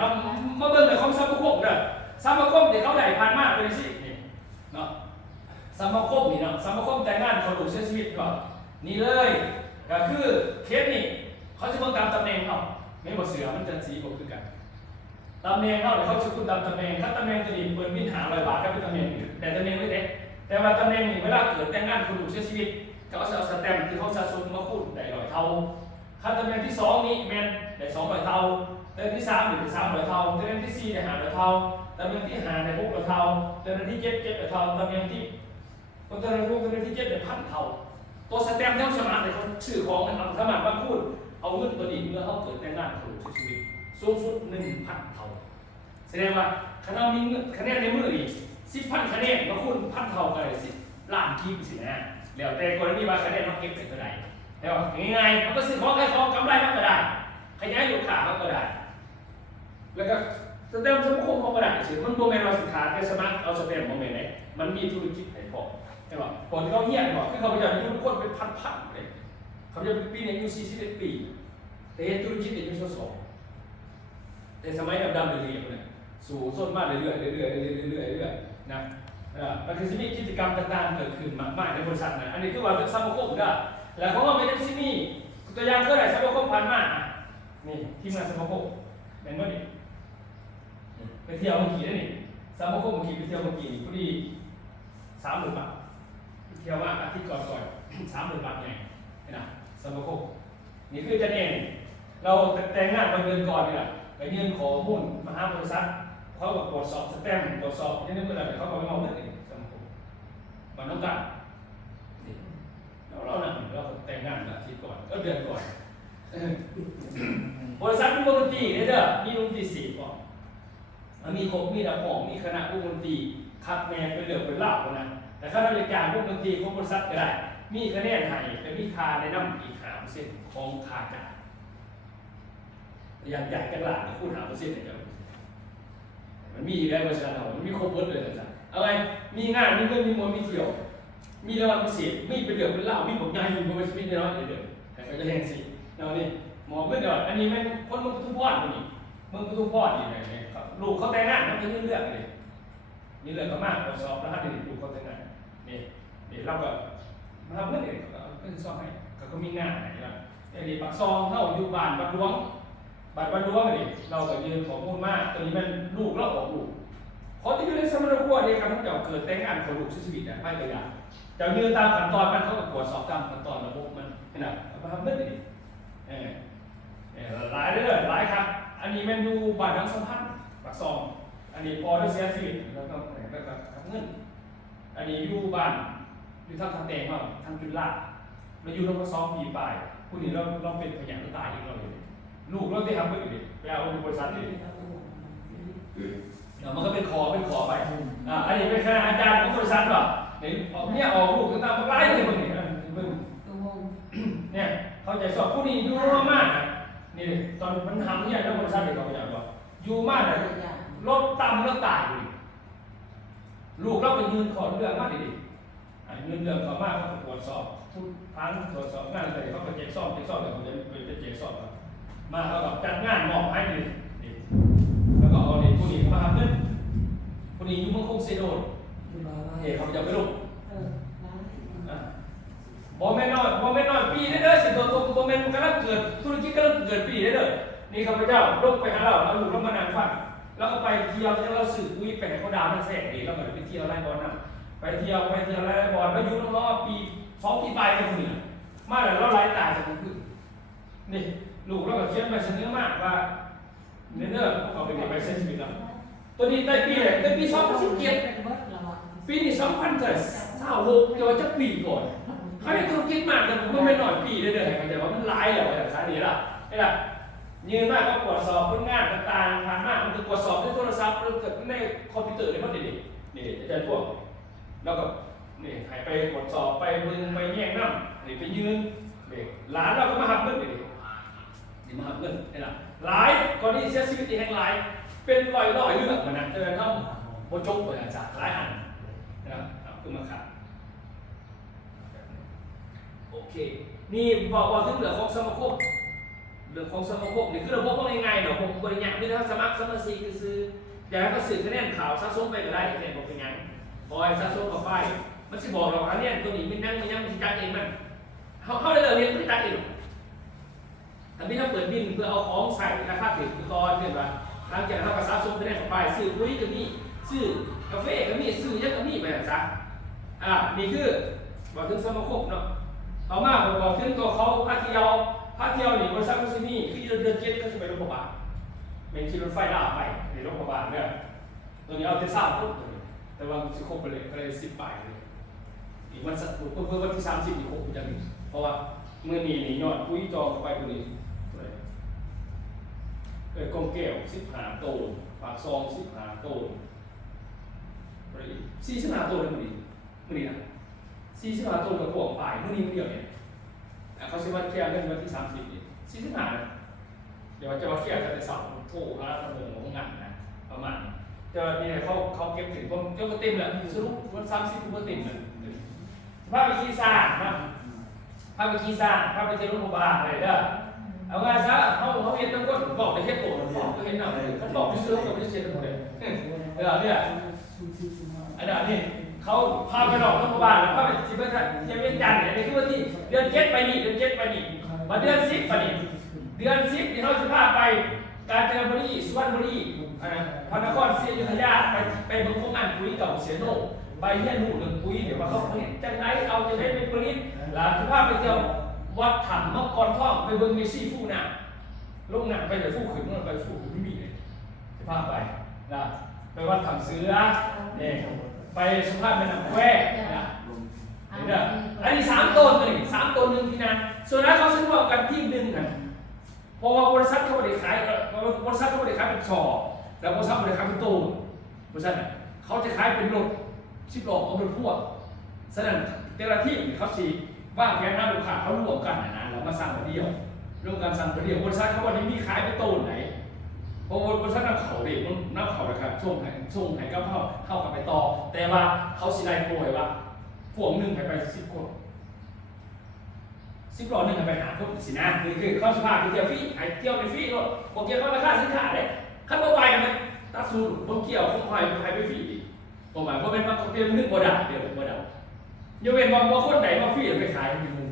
มาเบิ่งในของซัมมาคมเด้อซัมมาคมเดี๋ยวเขาได้ผ่านมากเป็นสิเนาะซัมมาคมนี่เนาะซัมมาคมแต่งงานเขาดูเสียชีวิตก่อนนี่เลยก็คือเคสนี่เขาจะเบิ่งตามตำแหน่งเขาไม่หมดเสือมันจะสีบอกคือกันตำแหน่งเขาจะคุณตามตำแหน่งถ้าตำแหน่งจะดีเปิดวินหา100 บาทก็เป็นตำแหน่งอื่นแต่ตำแหน่งไม่เด็กแต่ว่าตำแหน่งนี่เวลาเกิดแต่งงานคนดูเสียชีวิตเขาจะเอาสแตมป์ที่เขาสะสมมาคูณได้100 เท่าถ้าตำแหน่งที่2นี่แมนได้200 เท่าตำแหน่งที่3ได้300 เท่าตำแหน่งที่4ได้500 เท่าตำแหน่งที่5ได้600 เท่าตำแหน่งที่7 700 เท่าตำแหน่งที่7ได้1,000 เท่าตัวสแตมป์ที่เขาสมัครเนี่ยเขาชื่อของนะครับสมัครมาพูดเอาเงินตัวนี้เมื่อเขาเกิดแต่งงานคนดูเสียชีวิตสูงสุด 1,000 เท่าแสดงว่าคณะมีคะแนนในมือนี่10,000 คะแนนมาคูณ1,000 เท่ากันเลย10 ล้านกีบสินะแล้วแต่กรณีว่าคะแนนมันเก็บเป็นเท่าไหร่แล้วง่ายๆมันก็ซื้อของขายของกำไรมันก็ได้ขยายลูกค้ามันก็ได้แล้วก็สแตมป์สังคมมันก็ได้สิมันโมเมนต์เราสินค้าแค่สมัครเอาสแตมป์โมเมนต์ไหนมันมีธุรกิจไหนพอใช่ป่ะก่อนที่เขาเฮี้ยนบอกคือเขาพยายามยุ่งคนเป็นพันๆเลยเขาจะเป็นปีในอายุ41 ปีแต่เห็นธุรกิจในอายุ22แต่สมัยดำๆเรื่อยๆเนี่ยสู่ส้นมากเรื่อยๆนะมันคือจะมีกิจกรรมต่างๆเกิดขึ้นมากๆในบริษัทนะอันนี้คือว่าเป็นซัมโมโคมได้แล้วเขาก็ไม่ได้ที่นี่ตัวอย่างคืออะไรซัมโมโคมผ่านมานี่ทีมงานซัมโมโคมเป็นว่านี่ไปเที่ยวเมื่อกี้นี่ซัมโมโคมเมื่อกี้ไปเที่ยวเมื่อกี้พอดี30 บาทเที่ยวว่าอาทิตย์ก่อน30 บาทไงนะซัมโมโคมนี่คือจะเน้นเราแต่งงานวันเดือนก่อนนี่แหละไปยื่นขอหุ้นมหาบริษัทเขาบอกตรวจสอบสแตมป์ตรวจสอบนี่นั่นคืออะไรเขาบอกไม่เอาเงินเลยสมมติมันต้องการ เราหนักเราแต่งงานอาทิตย์ก่อนเดือนก่อนบริษัทมีวงดนตรีเนี่ยเด้อมีวงดนตรี4ก่อนมีครบมีดาวของมีคณะวงดนตรีคัดแนนเป็นเหลือเป็นเล่านะแต่ข้าราชการวงดนตรีของบริษัทก็ได้มีคะแนนให้และมีค่าในน้ำอีก5%ของค่าจ่ายอย่างใหญ่จังหลังคูณ5%เนี่ยมันมีได้บริษัทเรามันมีครบหมดเลยนะจ๊ะเอาไงมีงานมีเงินมีมวลมีเที่ยวมีรางวัลพิเศษมีเป็นเหลือเป็นเล่ามีผลงานอยู่บริษัทมีน้อยเดี๋ยวแต่ก็จะแห้งสิเอานี่หมอเพื่อนเดี๋ยวอันนี้แม่งคนมึงทุกพอดคนนี้มึงทุกพอดอยู่ไหนเนี่ยลูกเขาแต่งงานมันก็เรื่องเลยมีเรื่องก็มากเราสอบแล้วฮะเดี๋ยวลูกเขาแต่งงานนี่เราก็มาทำเพื่อนเองเพื่อนสอบให้ก็มีงานอะไรนะไอ้นี่ปักซองเข้าอยู่บ้านบัดหลวงนี่เราก็ยืนของมูลมากตอนนี้มันลูกเราออกลูกเพราะที่อยู่ในสมรภูมิเนี่ยครับทั้งเจ้าเกิดแต่งงานของลูกชีวิตเนี่ยไม่ตัวอย่างเจ้ายืนตามขั้นตอนมันเขาก็ตรวจสอบตามขั้นตอนระบบมันนะมาทำเพื่อนนี่หลายเรื่องหลายครับอันนี้มันอยู่บ้านทั้งสัมพันธ์ปักซองอันนี้พอได้เสียชีวิตแล้วก็ทำเงินอันนี้อยู่บ้านอยู่ทางแตงว่าทางจุฬาเราอยู่แล้วก็ซ้อมปีปลายผู้นี้เราเป็นพยานตายอีกเราเลยลูกเราได้ทำเพื่อนนี่ไปเอาบริษัทนี่มันก็เป็นขอไปอันนี้เป็นคณะอาจารย์ของบริษัทป่ะเนี่ยออกลูกต่างๆร้ายเลยมึงเนี่ยเขาใจสอบผู้นี้อยู่มากนี่ตอนมันทำเนี่ยแล้วบริษัทเด็กเขาอยากบอกอยู่มากเลยรถต่ำแล้วตายเลยลูกเราไปยืนขอเรื่องมากดิยืนเรื่องขอมากเขาตรวจสอบทุกครั้งตรวจสอบงานอะไรเขาไปเช็คสอบแต่เขาจะไปเช็คสอบมาเขาแบบจัดงานมอบให้เลยแล้วก็เอาเด็กผู้นี้มาทำเงินผู้นี้อยู่เมืองคงเซโดนเขาจะไปลงบ่แม่น้อยปีได้เด้อสิตัวบ่แม่นกำลังเกิดธุรกิจกำลังเกิดปีได้เด้อนี่ข้าพเจ้าลงไปหาเราลูกเรามานั่งฟังแล้วก็ไปเที่ยวแล้วเราสื่อคุยไปให้เขาดาวมันแสกดีแล้วก็ไปเที่ยวไร่บอลน่ะไปเที่ยวไร่บอลแล้วอยู่น้องๆปี2 ปีไปกันคนนี้มาแล้วเราไล่ตายจากคนอื่นนี่ลูกเราก็เขียนไปเสนอมากว่าเนื้อเขาเป็นไปเซ็นชีวิตแล้วตัวนี้ได้ปีเลยได้ปี2017ปีนี้2026เดี๋ยวจะปีก่อนถ้าเป็นธุรกิจมากแต่ผมไม่หน่อยปีเรื่อยๆแต่ว่ามันหลายแล้วอย่างสายนี้ล่ะนี่ล่ะยืนมากก็ตรวจสอบผลงานต่างๆผ่านมากมันจะตรวจสอบในโทรศัพท์หรือในคอมพิวเตอร์ในมันนี่อาจารย์พวกแล้วก็นี่ให้ไปตรวจสอบไปมึงไปแย่งน้ำนี่ไปยืนหลานเราก็มาหักเงินนี่มาหักเงินนี่ล่ะหลายก่อนที่เสียชีวิตที่แห่งหลายเป็นร้อยเรื่องมันนะเจอเข้าโมจกเปิดอาจารย์หลายอันนะครับคือมาขาดโอเคนี่บอกถึงเรื่องของสมาคมนี่คือระบบว่าง่ายๆเนาะผมบริญญาณคือถ้าสมัครสมาชิกคือซื้ออยากให้เขาสื่อคะแนนข่าวสะสมไปก็ได้เนี่ยบอกเป็นยังคอยสะสมกับไปมันจะบอกเราคะแนนตัวนี้มันนั่งมันจัดเองมันเขาได้เลยเรียนไม่จัดเองแต่พี่ถ้าเปิดบินเพื่อเอาของใส่ราคาถึงคือตอนเนี่ยว่าหลังจากนั้นเขาสะสมคะแนนกับไปซื้อปุ๋ยก็มีซื้อกาแฟก็มีซื้อยังก็มีไปซะนี่คือบอกถึงสมาคมเนาะต่อมาบอกถึงตัวเขาพาเที่ยวนี่บริษัทก็จะมีที่เดินเจ็ตก็จะไปรถกระบะเป็นที่รถไฟดาวไปในรถกระบะเนี่ยตัวนี้เอาเทซ่าปุ๊บแต่ว่าสิครบไปเลยก็เลย10 ไปเลยอีกวันสักเพื่อวันที่30อีก6จะมีเพราะว่าเมื่อนี้ยอดปุ้ยจองเข้าไปคนนี้กองแก้ว15 โตนปากซอง15 โตน45 โตนเลยมื่อนี้นะ45 โตนกับพวกฝ่ายมื่อนี้เดียวเนี่ยเขาใช้วันแก้วกันวันที่30นี่45นะเดี๋ยวจะมาแก้วกันแต่2โถพระราชดำเนินของงานนะประมาณจะนี่เขาเก็บถึงผมเจ้าก็เต็มแหละสรุปวัน30ก็เต็มเลยพาไปขี้ซ่านะพาไปขี้ซ่าพาไปเที่ยวโรงพยาบาลอะไรเด้อเอาไงซะเขาเห็นตั้งก้นบอกไปเฮ็ดโตบอกไปเห็นหน่อยเขาบอกไปซื้อกับไปเช็ดหมดเลยเนี่ยอันนี้เขาพาไปหลอกโรงพยาบาลแล้วพาไปที่บ้านที่เวียงจันทร์เนี่ยในคือว่าที่เดือน7ไปนี่มาเดือน10ไปนี่เดือน10ที่เขาจะพาไปกาญจนบุรีสุพรรณบุรีพระนครศรีอยุธยาไปเมืองพงอันปุ๋ยเก่าเสียโนไปเรียนรู้เรื่องปุ๋ยเดี๋ยวว่าเขาผลิตจังไรเอาจะได้เป็นผลิตหลังจะพาไปเที่ยววัดถังมังกรทองไปเบิ่งเมซี่ฟูน่ะลงหนังไปเดี๋ยวฟูขึ้นไปฟูไม่มีเลยจะพาไปนะไปวัดถังเสือเนี่ยไปสุภาพแม่น้ำแควนะ อันนี้3 ตนตัวนี้3 ตนหนึ่งที่นั่นส่วนนั้นเขาซื้อรวมกันที่หนึ่งกันเพราะว่าบริษัทเขาบริขายบริษัทเขาบริขายเป็นช่อแล้วบริษัทบริขายเป็นตูนบริษัทเขาจะขายเป็นรถ10 ล้อเอาเป็นพวกฉะนั้นแต่ละที่เขาสีว่างแค่หน้าลูกค้าเขารวมกันนะแล้วมาสั่งคนเดียวรวมกันสั่งคนเดียวบริษัทเขาวันนี้มีขายเป็นตูนไหนเพราะบริษัทน้ำเขาเด็กน้ำเขาเลยครับช่วงไหนก็เข้ากับไปต่อแต่ว่าเขาสีได้โปรยว่าพวกหนึ่งไป10 คน10 ล้อหนึ่งไปหาคนสินะนี่คือข้อสุภาพคือเที่ยวฟรีไอ้เที่ยวในฟรีรถบอกเกี่ยวกับราคาสินค้าเลยขั้นต่อไปมันตัดสูตรบอกเกี่ยวคงคอยไปฟรีผมหมายว่าเป็นมาเตรียมนึกโปรดักต์เดี๋ยวโปรดักต์ยกเว้นว่าคนไหนมาฟรีไปขายมีมุม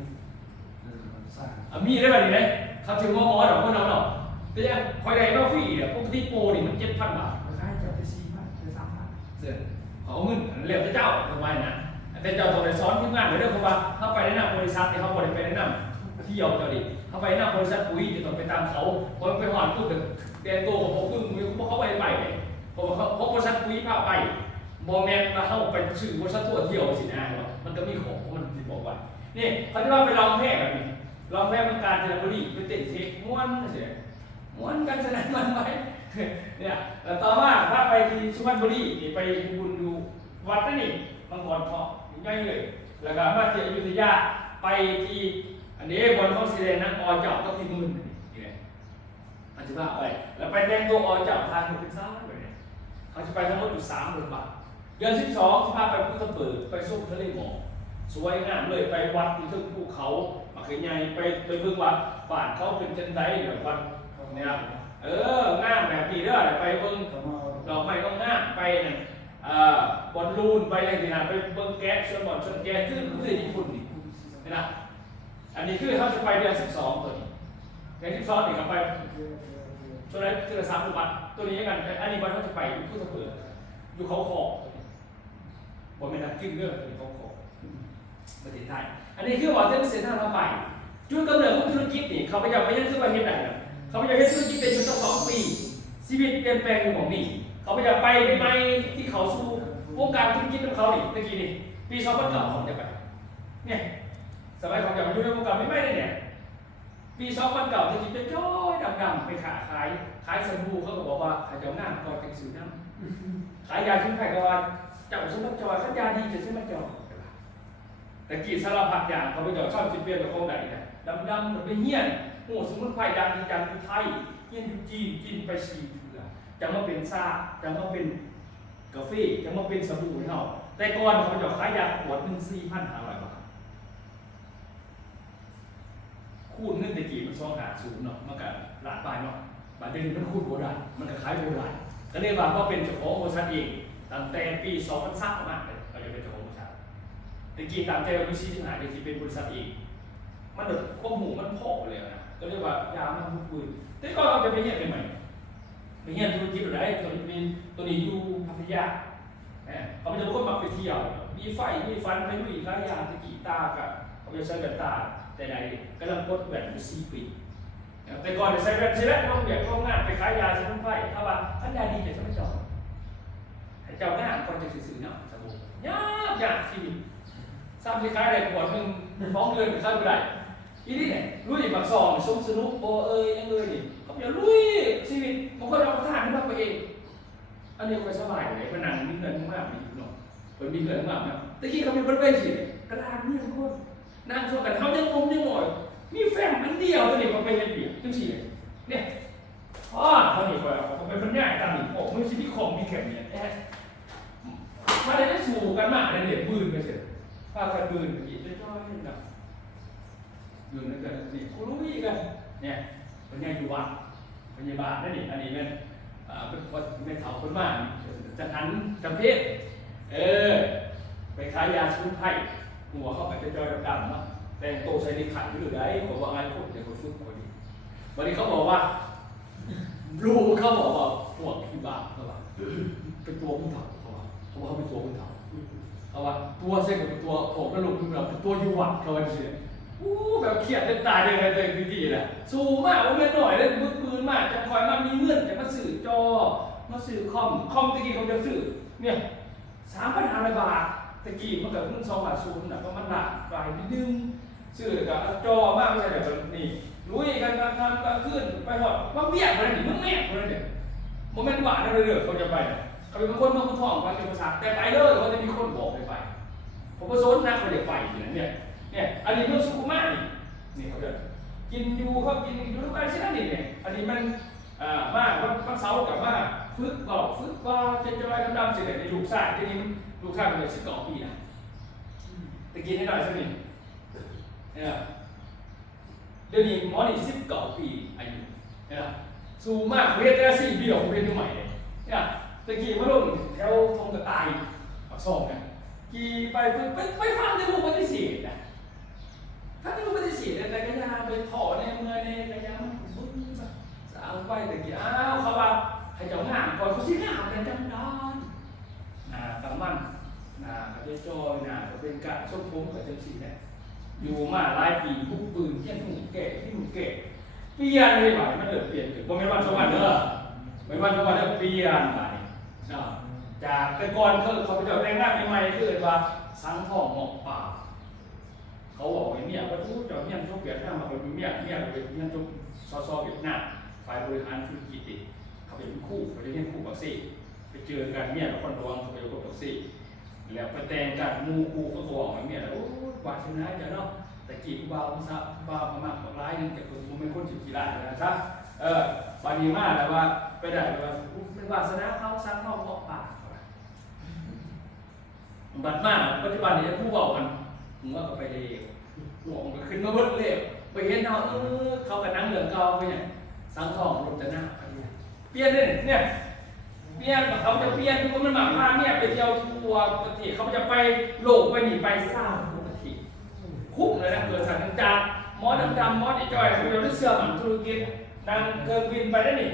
มีได้แบบนี้ไหมเขาถึงว่าหมอหรอกคนเราเนาะแต่ยังคอยไหนมาฟรีเนี่ยปกติโปรนี่มัน7,000 บาทขายจะไป4,000ไป3,000เสร็จเขาเงินเรียกเจ้าทำไมนะแต่เจ้าต้องไปซ้อนที่งานไปเรื่องเพราะว่าเขาไปแนะนำบริษัทที่เขาบริไปแนะนำเที่ยวเจ้าดิเขาไปแนะนำบริษัทปุ๋ยจะต้องไปตามเขาพอไปหอดปุ๊บเดินตัวของเขาเพราะเขาไปเลยเพราะเขาบริษัทปุ๋ยพาไปบอแมนมาเข้าไปชื่อบริษัททั่วเที่ยวสินะมันก็มีของมันติดบอกว่านี่เขาจะว่าไปลองแพร่แบบนี้ลองแพร่เป็นการเจริญบุรีเป็นเตะเทคม้วนเสียม้วนกันฉะนั้นมันไปเนี่ยแล้วต่อมาถ้าไปที่สุพรรณบุรีไปบุญดูวัดนั่นนี่บางบ่อนเพาะง่ายเลยแล้วก็มาที่อยุธยาไปที่อันนี้บนเขาแสดงนักเจาะก็ที่มือนี่ไงอาจจะว่าไปแล้วไปแต่งตัวเจาะทางเป็นซ่าแบบนี้เขาจะไปทั้งหมดอยู่30,000 บาทเดือน12ที่พาไปภูทับเบิกไปสู้ทะเลหมอกสวยงามเลยไปวัดที่ทึ่งภูเขามาขึ้นใหญ่ไปเบิ่งวัดบ้านเขาเป็นจังไดเดี๋ยววัดเนี่ยงามแบบนี้เด้อไปเบิ่งดอกไม้ก็งามไปเนี่ยบอลลูนไปอะไรนี่นะไปเบิ่งแก๊สชนบอลชนแก๊สคือญี่ปุ่นนี่นะอันนี้คือเขาจะไปเดือน12ตัวนี้เดือน12นี่เขาไปช่วงนั้นคือ30,000 บาทตัวนี้กันอันนี้วันเขาจะไปภูทับเบิกอยู่เขาขอบบ่แม่นนักกินเด้ออยู่เขาขอบประเทศไทยอันนี้คือว่าเรื่องเส้นทางใหม่จุดกำเนิดของธุรกิจนี่เขาพยายามไม่ยังคือว่าเฮ็ดได้นะเขาพยายามเฮ็ดธุรกิจเป็นอยู่2 ปีชีวิตเปลี่ยนแปลงอยู่ของนี่เขาพยายามไปใหม่ที่เขาสู่วงการธุรกิจของเขานี่เมื่อกี้นี่ปี2009เขาจะไปเนี่ยสมัยเขาจะมาอยู่ในวงการไม่ได้เนี่ยปี2009ธุรกิจจะจ้อยดำๆไปขายสบู่เขาก็บอกว่าขายเจ้าหน้าก่อนจังซื้อน้ำขายยาชุ่มไข่ก็ว่าเจ้าสมบัติจอยขันยาดีจะสมบัติจอยแต่กี่สารพัดอย่างเขาไปจอดชอบจิเปียนกับคนไหนเนี่ยดำๆไปเหี้ยนโอ้สมุนไพรยาดียาดีไทยเหี้ยนจีนกินไป4 เดือนจะมาเป็นซาจะมาเป็นกาแฟจะมาเป็นสบู่เนาะแต่ก่อนเขาจะขายยาขวดนึง4,500 บาทคูณเงินตะกี้มัน250เนาะมันก็หลายบาทเนาะบาทเดี๋ยวนี้มันคูณโบราณมันก็ขายโบราณก็เรียกว่าก็เป็นเจ้าของบริษัทเองตั้งแต่ปี2003มาเลยเราจะเป็นเจ้าของบริษัทแต่กี่ตามใจเราดูซีที่หาที่เป็นบริษัทเองมันแบบข้อมูลมันพอกเลยนะก็เรียกว่ายามันมุดปืนแต่ก็เราจะไปเห็นใหม่ไปเห็นธุรกิจอะไรตัวนี้อยู่พัทยาเขาจะพูดมาไปเที่ยวมีไฟมีฟันไปลุยขายยาตะกี้ตากับเขาจะใช้แบบตาแต่ใดกำลังกดแหวนอยู่4 ปีแต่ก่อนใช้แบบต้องแบบต้องงานไปขายยาสมุนไพรถ้าว่าขันยาดีจะไม่จบให้เจ้าหน้าก่อนจะซื้อเนาะสบู่ยากที่ซ้ำที่ขายได้ขวดนึง2 เดือนขายไม่ได้อีนี่เนี่ยลุยบักซองสมสนุกโอยังเลยนี่เขาอย่าลุยชีวิตบางคนเราทานขึ้นมาไปเองอันนี้ก็สบายเลยมันนั่งมีเงินมากมีเนาะมันมีเงินมากนะตะกี้เขาเป็นบริเวณสิกระดานเรื่องคนนั่งชมกันเขายังงงยังหน่อยมีแฟมอันเดียวตัวนี้มันไปเห็นเบียดจังสิเนี่ยเขาหนีไปเขาไปมันง่ายตามหนีออกไม่ใช่ที่คอมมีแข็งเนี่ยมาได้สู่กันมากเลยเนี่ยปืนไปเสร็จพากันปืนอีกจ้อยๆนะอยู่นั่นกันนี่คุณรู้อีกกันเนี่ยเป็นไงอยู่วัดพยาบาลนั่นนี่อันนี้เป็นเถาคนมากจะหันจำเพศไปขายยาสมุนไพรหัวเข้าไปจะจอยดำๆเนาะแต่งตัวใส่ในขันอยู่ได้ผมว่าไงคนเดี๋ยวคนฝึกคนดีวันนี้เขาบอกว่าลูกเขาบอกว่าพวกที่บ้าเขาว่าเป็นตัวผู้เฒ่าเขาเป็นตัวผู้เฒ่าเขาว่าตัวเส้นกับตัวผมก็ลงแบบเป็นตัวยุวัดเขาว่าเฉยแบบเครียดตายเลยเลยดีแหละสู้มากว่าไม่หน่อยเลยบึกบืนมากจะคอยมามีเงื่อนจะมาสื่อจอมาสื่อคอมตะกี้เขาจะสื่อเนี่ย3,500 บาท ตะกี้มันกับรุ่น250น่ะก็มันหลากหลายนิดนึงซื้อกับจอมากไม่ใช่แบบนี้ลุยกันกลางคืนไปหอดว่าเบี้ยอะไรนี่มึงแม่อะไรเนี่ยโมเมนต์หวานอะไรเด้อเขาจะไปเขาเป็นคนเมืองทองไปเป็นภาษาแต่ไปเลยเขาจะมีคนบอกไปผมก็โซนนะเขาจะไปอย่างเนี่ยอันนี้เมืองสุขุมวิทนี่เขาจะกินอยู่เขากินอยู่ด้วยกันใช่ไหมเนี่ยอันนี้มันมากวันเสาร์กับว่าฝึกว่าจะจอยดำๆเสร็จในลูกชายทีนี้ลูกชายเป็น12 ปีนะตะกี้ให้หน่อยสักนิดเนี่ยเดี๋ยวนี้หมอนี่19 ปีอายุเนี่ยสูงมากเรียนได้4 ปีของเรียนใหม่เลยเนี่ยตะกี้มาลงแถวทงกระต่ายปากซองเนี่ยกี่ไปฟังในรูปปฏิเสธนะถ้าในรูปปฏิเสธแต่ก็ยังไปถอในเมื่อในก็ยังบึ้งสาวไปตะกี้เขาว่าให้เจ้างานก่อนเขาชี้งานแต่จำได้ตำมันเขาจะจอยเขาเป็นกะส้มผมกับจังสีเนี่ยอยู่มาหลายปีทุกปืนที่หนุ่มแก่เปลี่ยนเลยไปมันเปลี่ยนคือบ่แม่นวันสองวันเด้อไม่วันสองวันเด้อเปลี่ยนไปจากแต่ก่อนเขาไปเจอแรงงานใหม่ๆคือว่าสังทองหมอกป่าเขาบอกว่าเนี่ยว่าทุกเจ้าเฮียนทุกเวียดนามมาเป็นเมียเป็นเฮียนทุกซอเวียดนามฝ่ายบริหารธุรกิจเขาเป็นคู่เขาจะเฮียนคู่บักซี่ไปเจอกันเนี่ยคนระวังเขาไปอยู่กับบักซี่แล้วไปแต่งกันมูคู่เขาบอกว่าเนี่ยโอ้วาชนะจะเนาะแต่กี่บ่าวซะบ่าวมากกว่าร้ายนึงแต่คนไม่คนสิกี่ล้านนะซะบาดีมากแต่ว่าไปได้ว่าเป็นวาสนาเขาสังทองหมอกป่าบัดมากปัจจุบันนี้ผู้บอกกันมึงว่าก็ไปเลยหัวมันก็ขึ้นมาเบิดเลยไปเห็นเขากับนั่งเหลืองเก่าไปเนี่ยสังทองลงจะหน้าเปลี่ยนเลยเนี่ยเปลี่ยนเขาจะเปลี่ยนทุกคนมันหมากผ้าเนี่ยไปเที่ยวทัวร์ปกติเขาจะไปโลกไปหนีไปสร้างปกติคุ้มเลยนะเกิดสถานการณ์มอดำมอดจอยเขาจะได้เสื่อมธุรกิจนั่งเกินบินไปได้นี่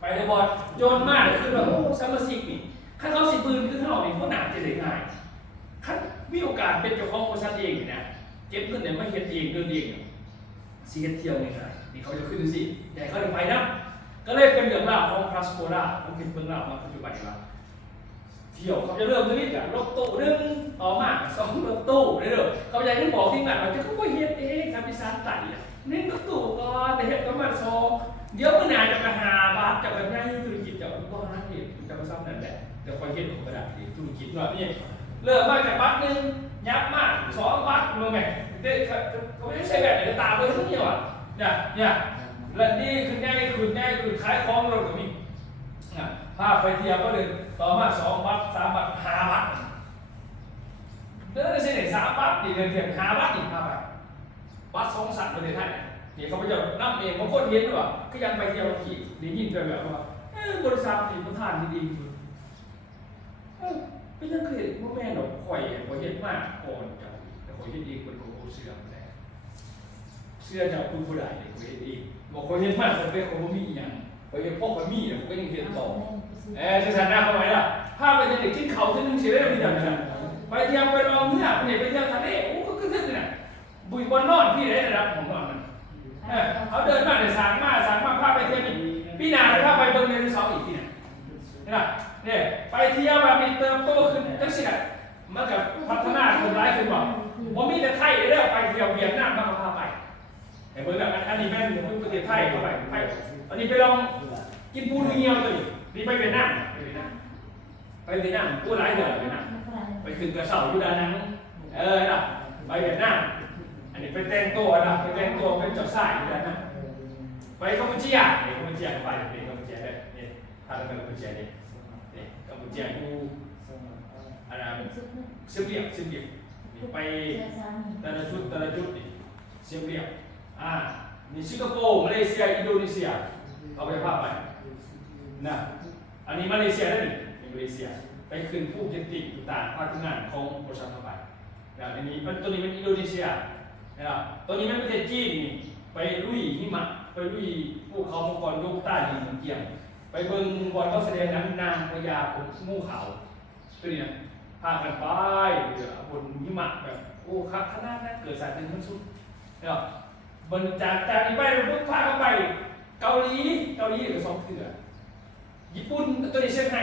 ไปเลยบอลโจรมากคือแบบโอ้ซัมเมอร์ซิกนี่ขั้นเขาสิปืนคือเขาเนี่ยพวกหนาจะได้ง่ายขั้นมีโอกาสเป็นเจ้าของบริษัทเองนะเก็บเงินเนี่ยไม่เฮ็ดเองเดินเองเสียเที่ยวง่ายนี่เขาจะขึ้นสิแต่เขาจะไปนะก็เลยเป็นเรื่องราวของพาสโปราของเป็นเรื่องราวมาปัจจุบันนี้ว่าเที่ยวเขาจะเริ่มด้วยจากรถตู้1ต่อมา2รถตู้เรื่อยๆเขาจะให้บอกที่งานว่าจะเขาไม่เฮ็ดเองทำพิซซ่าไต่1รถตู้ก็แต่เฮ็ดประมาณ2เดี๋ยวมื่อนานจะไปหาบาทจะไปง่ายธุรกิจจะก็หาเหตุจะมาซ้ำนั่นแหละแต่คอยเฮ็ดของกระดาษธุรกิจหน่อยนี่เริ่มมาจากบาท1ยับมาก2บาทรู้ไหมเด็กเขาไม่ใช่แบบไหนตาไปทั้งเดียวอ่ะเนี่ยและนี่คือง่ายคือขายของเราก็มีภาพไปเที่ยวก็เลยต่อมา2 บาท3 บาท5 บาทเดินได้เส้นไหน3 บาทดีเลยเทียบ5 บาทอีก5 บาทบาท2 สัตว์ประเทศไทยนี่เขาไปจะนับเองบางคนเห็นว่าก็ยังไปเที่ยวขี่ได้ยินกันแบบว่าบริษัทนี่ประธานดีไม่ใช่เคยว่าแม่เราข่อยเห็นมากก่อนจะแต่ข่อยเห็นดีคนโคเสื้อแต่เสื้อจะคุณผู้ใดข่อยเห็นดีบอกข่อยเห็นมากแต่เป็นคนมีอย่างข่อยเห็นพ่อข่อยมีเนี่ยผมก็ยังเห็นต่อจะชนะเขาไหมล่ะถ้าไปเด็กกินเขาที่นึงเสียได้ไม่ได้นะไปเที่ยวไปลองเมื่อไปเที่ยวทะเลโอ้ก็ขึ้นเนี่ยบุยบอลนอนพี่ได้รับของนอนมันเขาเดินมาเนี่ยสั่งมาพาไปเที่ยวนี่พี่นาจะพาไปเบิ้งในรีสอร์ทอีกทีเนี่ยไปเที่ยวแบบมีเติมโตขึ้นจังสิอ่ะมันกับพัฒนาคนร้ายขึ้นบอกว่ามีแต่ไทยเรื่อยไปเที่ยวเวียดนามมาพาไปเห็นไหมแบบอันนี้แม่นประเทศไทยเข้าไปอันนี้ไปลองกินปูเงียวเลยนี่ไปเวียดนามปูร้ายเดือดเวียดนามไปขึ้นกระเสาอยู่ด้านนั้นนะไปเวียดนามอันนี้ไปแต่งตัวนะไปแต่งตัวเป็นเจ้าชายอยู่ด้านนั้นไปกัมพูชีไปกัมพูชีได้เนี่ยทางกัมพูชีเนี่ยกัมพูชีอยู่อะไรเสียเบียบไปแต่ละจุดนี่เสียเบียบนี่สิงคโปร์มาเลเซียอินโดนีเซียเอาไปภาพไปนะอันนี้มาเลเซียได้หนึ่งมาเลเซียไปขึ้นผู้เก็บติดต่างภาคงานของประชาชนไปนะอันนี้ตัวนี้เป็นอินโดนีเซียนะตัวนี้เป็นประเทศจีนนี่ไปลุยหิมะไปลุยพวกเขามังกรยกใต้หินเกี่ยงไปเบิ่งบอลเขาแสดงน้ำนางพญางูขาวตัวนี้นะพากันไปบนหิมะแบบโอ้ครับขนาดนั้นเกิดสายเป็นมันสุดเนาะบนจากนี้ไปปุ๊บพากันไปเกาหลีหรือ2 เทื่อญี่ปุ่นตัวนี้เซี่ยงไฮ้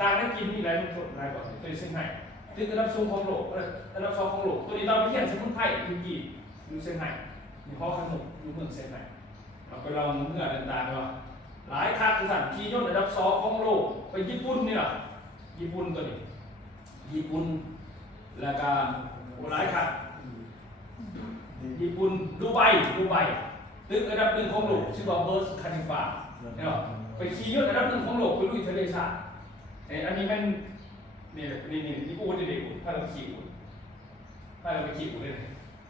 ต่างนั้นกินมีหลายคนหลายกว่าตัวนี้เซี่ยงไฮ้ ตึกระดับสูงของโลกระดับ2ของโลกตัวนี้เราไปเขียนสมุนไพรอยู่กี่อยู่เซี่ยงไฮ้มีข้อขนมอยู่เมืองเซี่ยงไฮ้เราไปลองเมื่อต่างๆว่าหลายคักคือสั่นขี่ยนต์ระดับ2ของโลกไปญี่ปุ่นนี่ล่ะญี่ปุ่นตัวนี้ญี่ปุ่นแล้วก็หลายคักญี่ปุ่นดูไบตึกระดับ1ของโลกชื่อว่าเบิร์สคาลิฟาเนี่ยไปขี่ยนต์ระดับ1ของโลกไปลุยทะเลสาบอันนี้มันนี่พูดเด็กๆถ้าเราขี่อุ่นถ้าเราไปขี่อุ่นเลย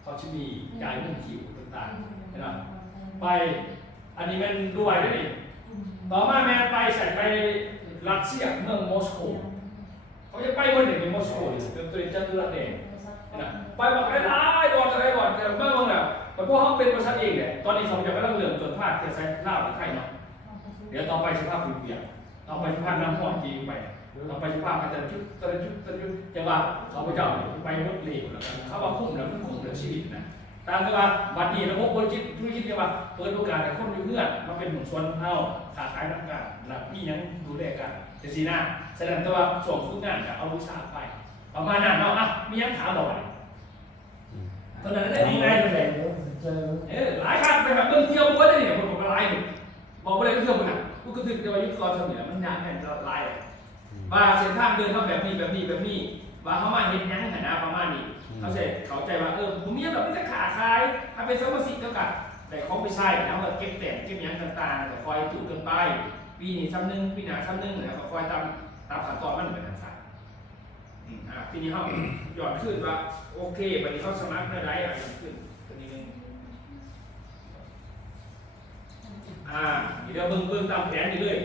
เขาจะมีจ่ายเงินขี่อุ่นต่างๆนะไปอันนี้มันดูไบได้เองต่อมาแม่ไปใส่ไปรัสเซียเมืองมอสโกเขาจะไปวันหนึ่งในมอสโกตัวจัตุรัสเองนะไปบอกได้ก่อนแต่เมื่อวันแล้วแต่พวกเขาเป็นบริษัทเองเนี่ยตอนนี้เขาจะกำลังเริ่มจนภาคจะใช้ลาบหรือไทยเนาะเดี๋ยวต่อไปสภาพเปลี่ยนต่อไปสภาพน้ำห้อนจีไปต่อไปสภาพอาจจะจุดจะว่าเขาไปเจ้าไปรถเร็วแล้วกันเขาว่าคุ้มแล้วมันคุ้มเหลือชีวิตนะตามที่ว่าบัดนี้ระบบธุรกิจที่ว่าเปิดโอกาสให้คนอยู่เพื่อนมาเป็นหนุนส่วนเอาขาขายนักการนักพี่ยังดูแลกันแต่สีหน้าแสดงตัวส่งฝึกงานกับเอาวิชาไปประมาณนั้นเนาะอ่ะมียังถามบอกตอนนั้นได้ดีไงเลยหลายครั้งไปแบบเรื่องเที่ยวบ้านเนี่ยผมก็ไล่บอกว่าอะไรเที่ยวมันอ่ะก็คือจะไปยุติกรรมเนี่ยมันยากแค่จะไล่ว่าเส้นทางเดินเขาแบบนี้ว่าเขามาเห็นยังหันหน้าประมาณนี้เขาใจว่าผมมีแบบนี้จะขาขายถ้าเป็นสมาชิกก็กัดแต่เขาไม่ใช่แล้วก็เก็บแต่งเก็บยังต่างๆแต่คอยจุดกันไปปีนี้ซ้ำนึงปีหน้าซ้ำนึงแล้วก็คอยตามขั้นตอนมันเป็นต่างๆทีนี้เขาหย่อนขึ้นว่าโอเควันนี้เขาสมัครได้อะไรขึ้นตัวนี้นึงเดี๋ยวเบิ่งตามแผนนี่เลย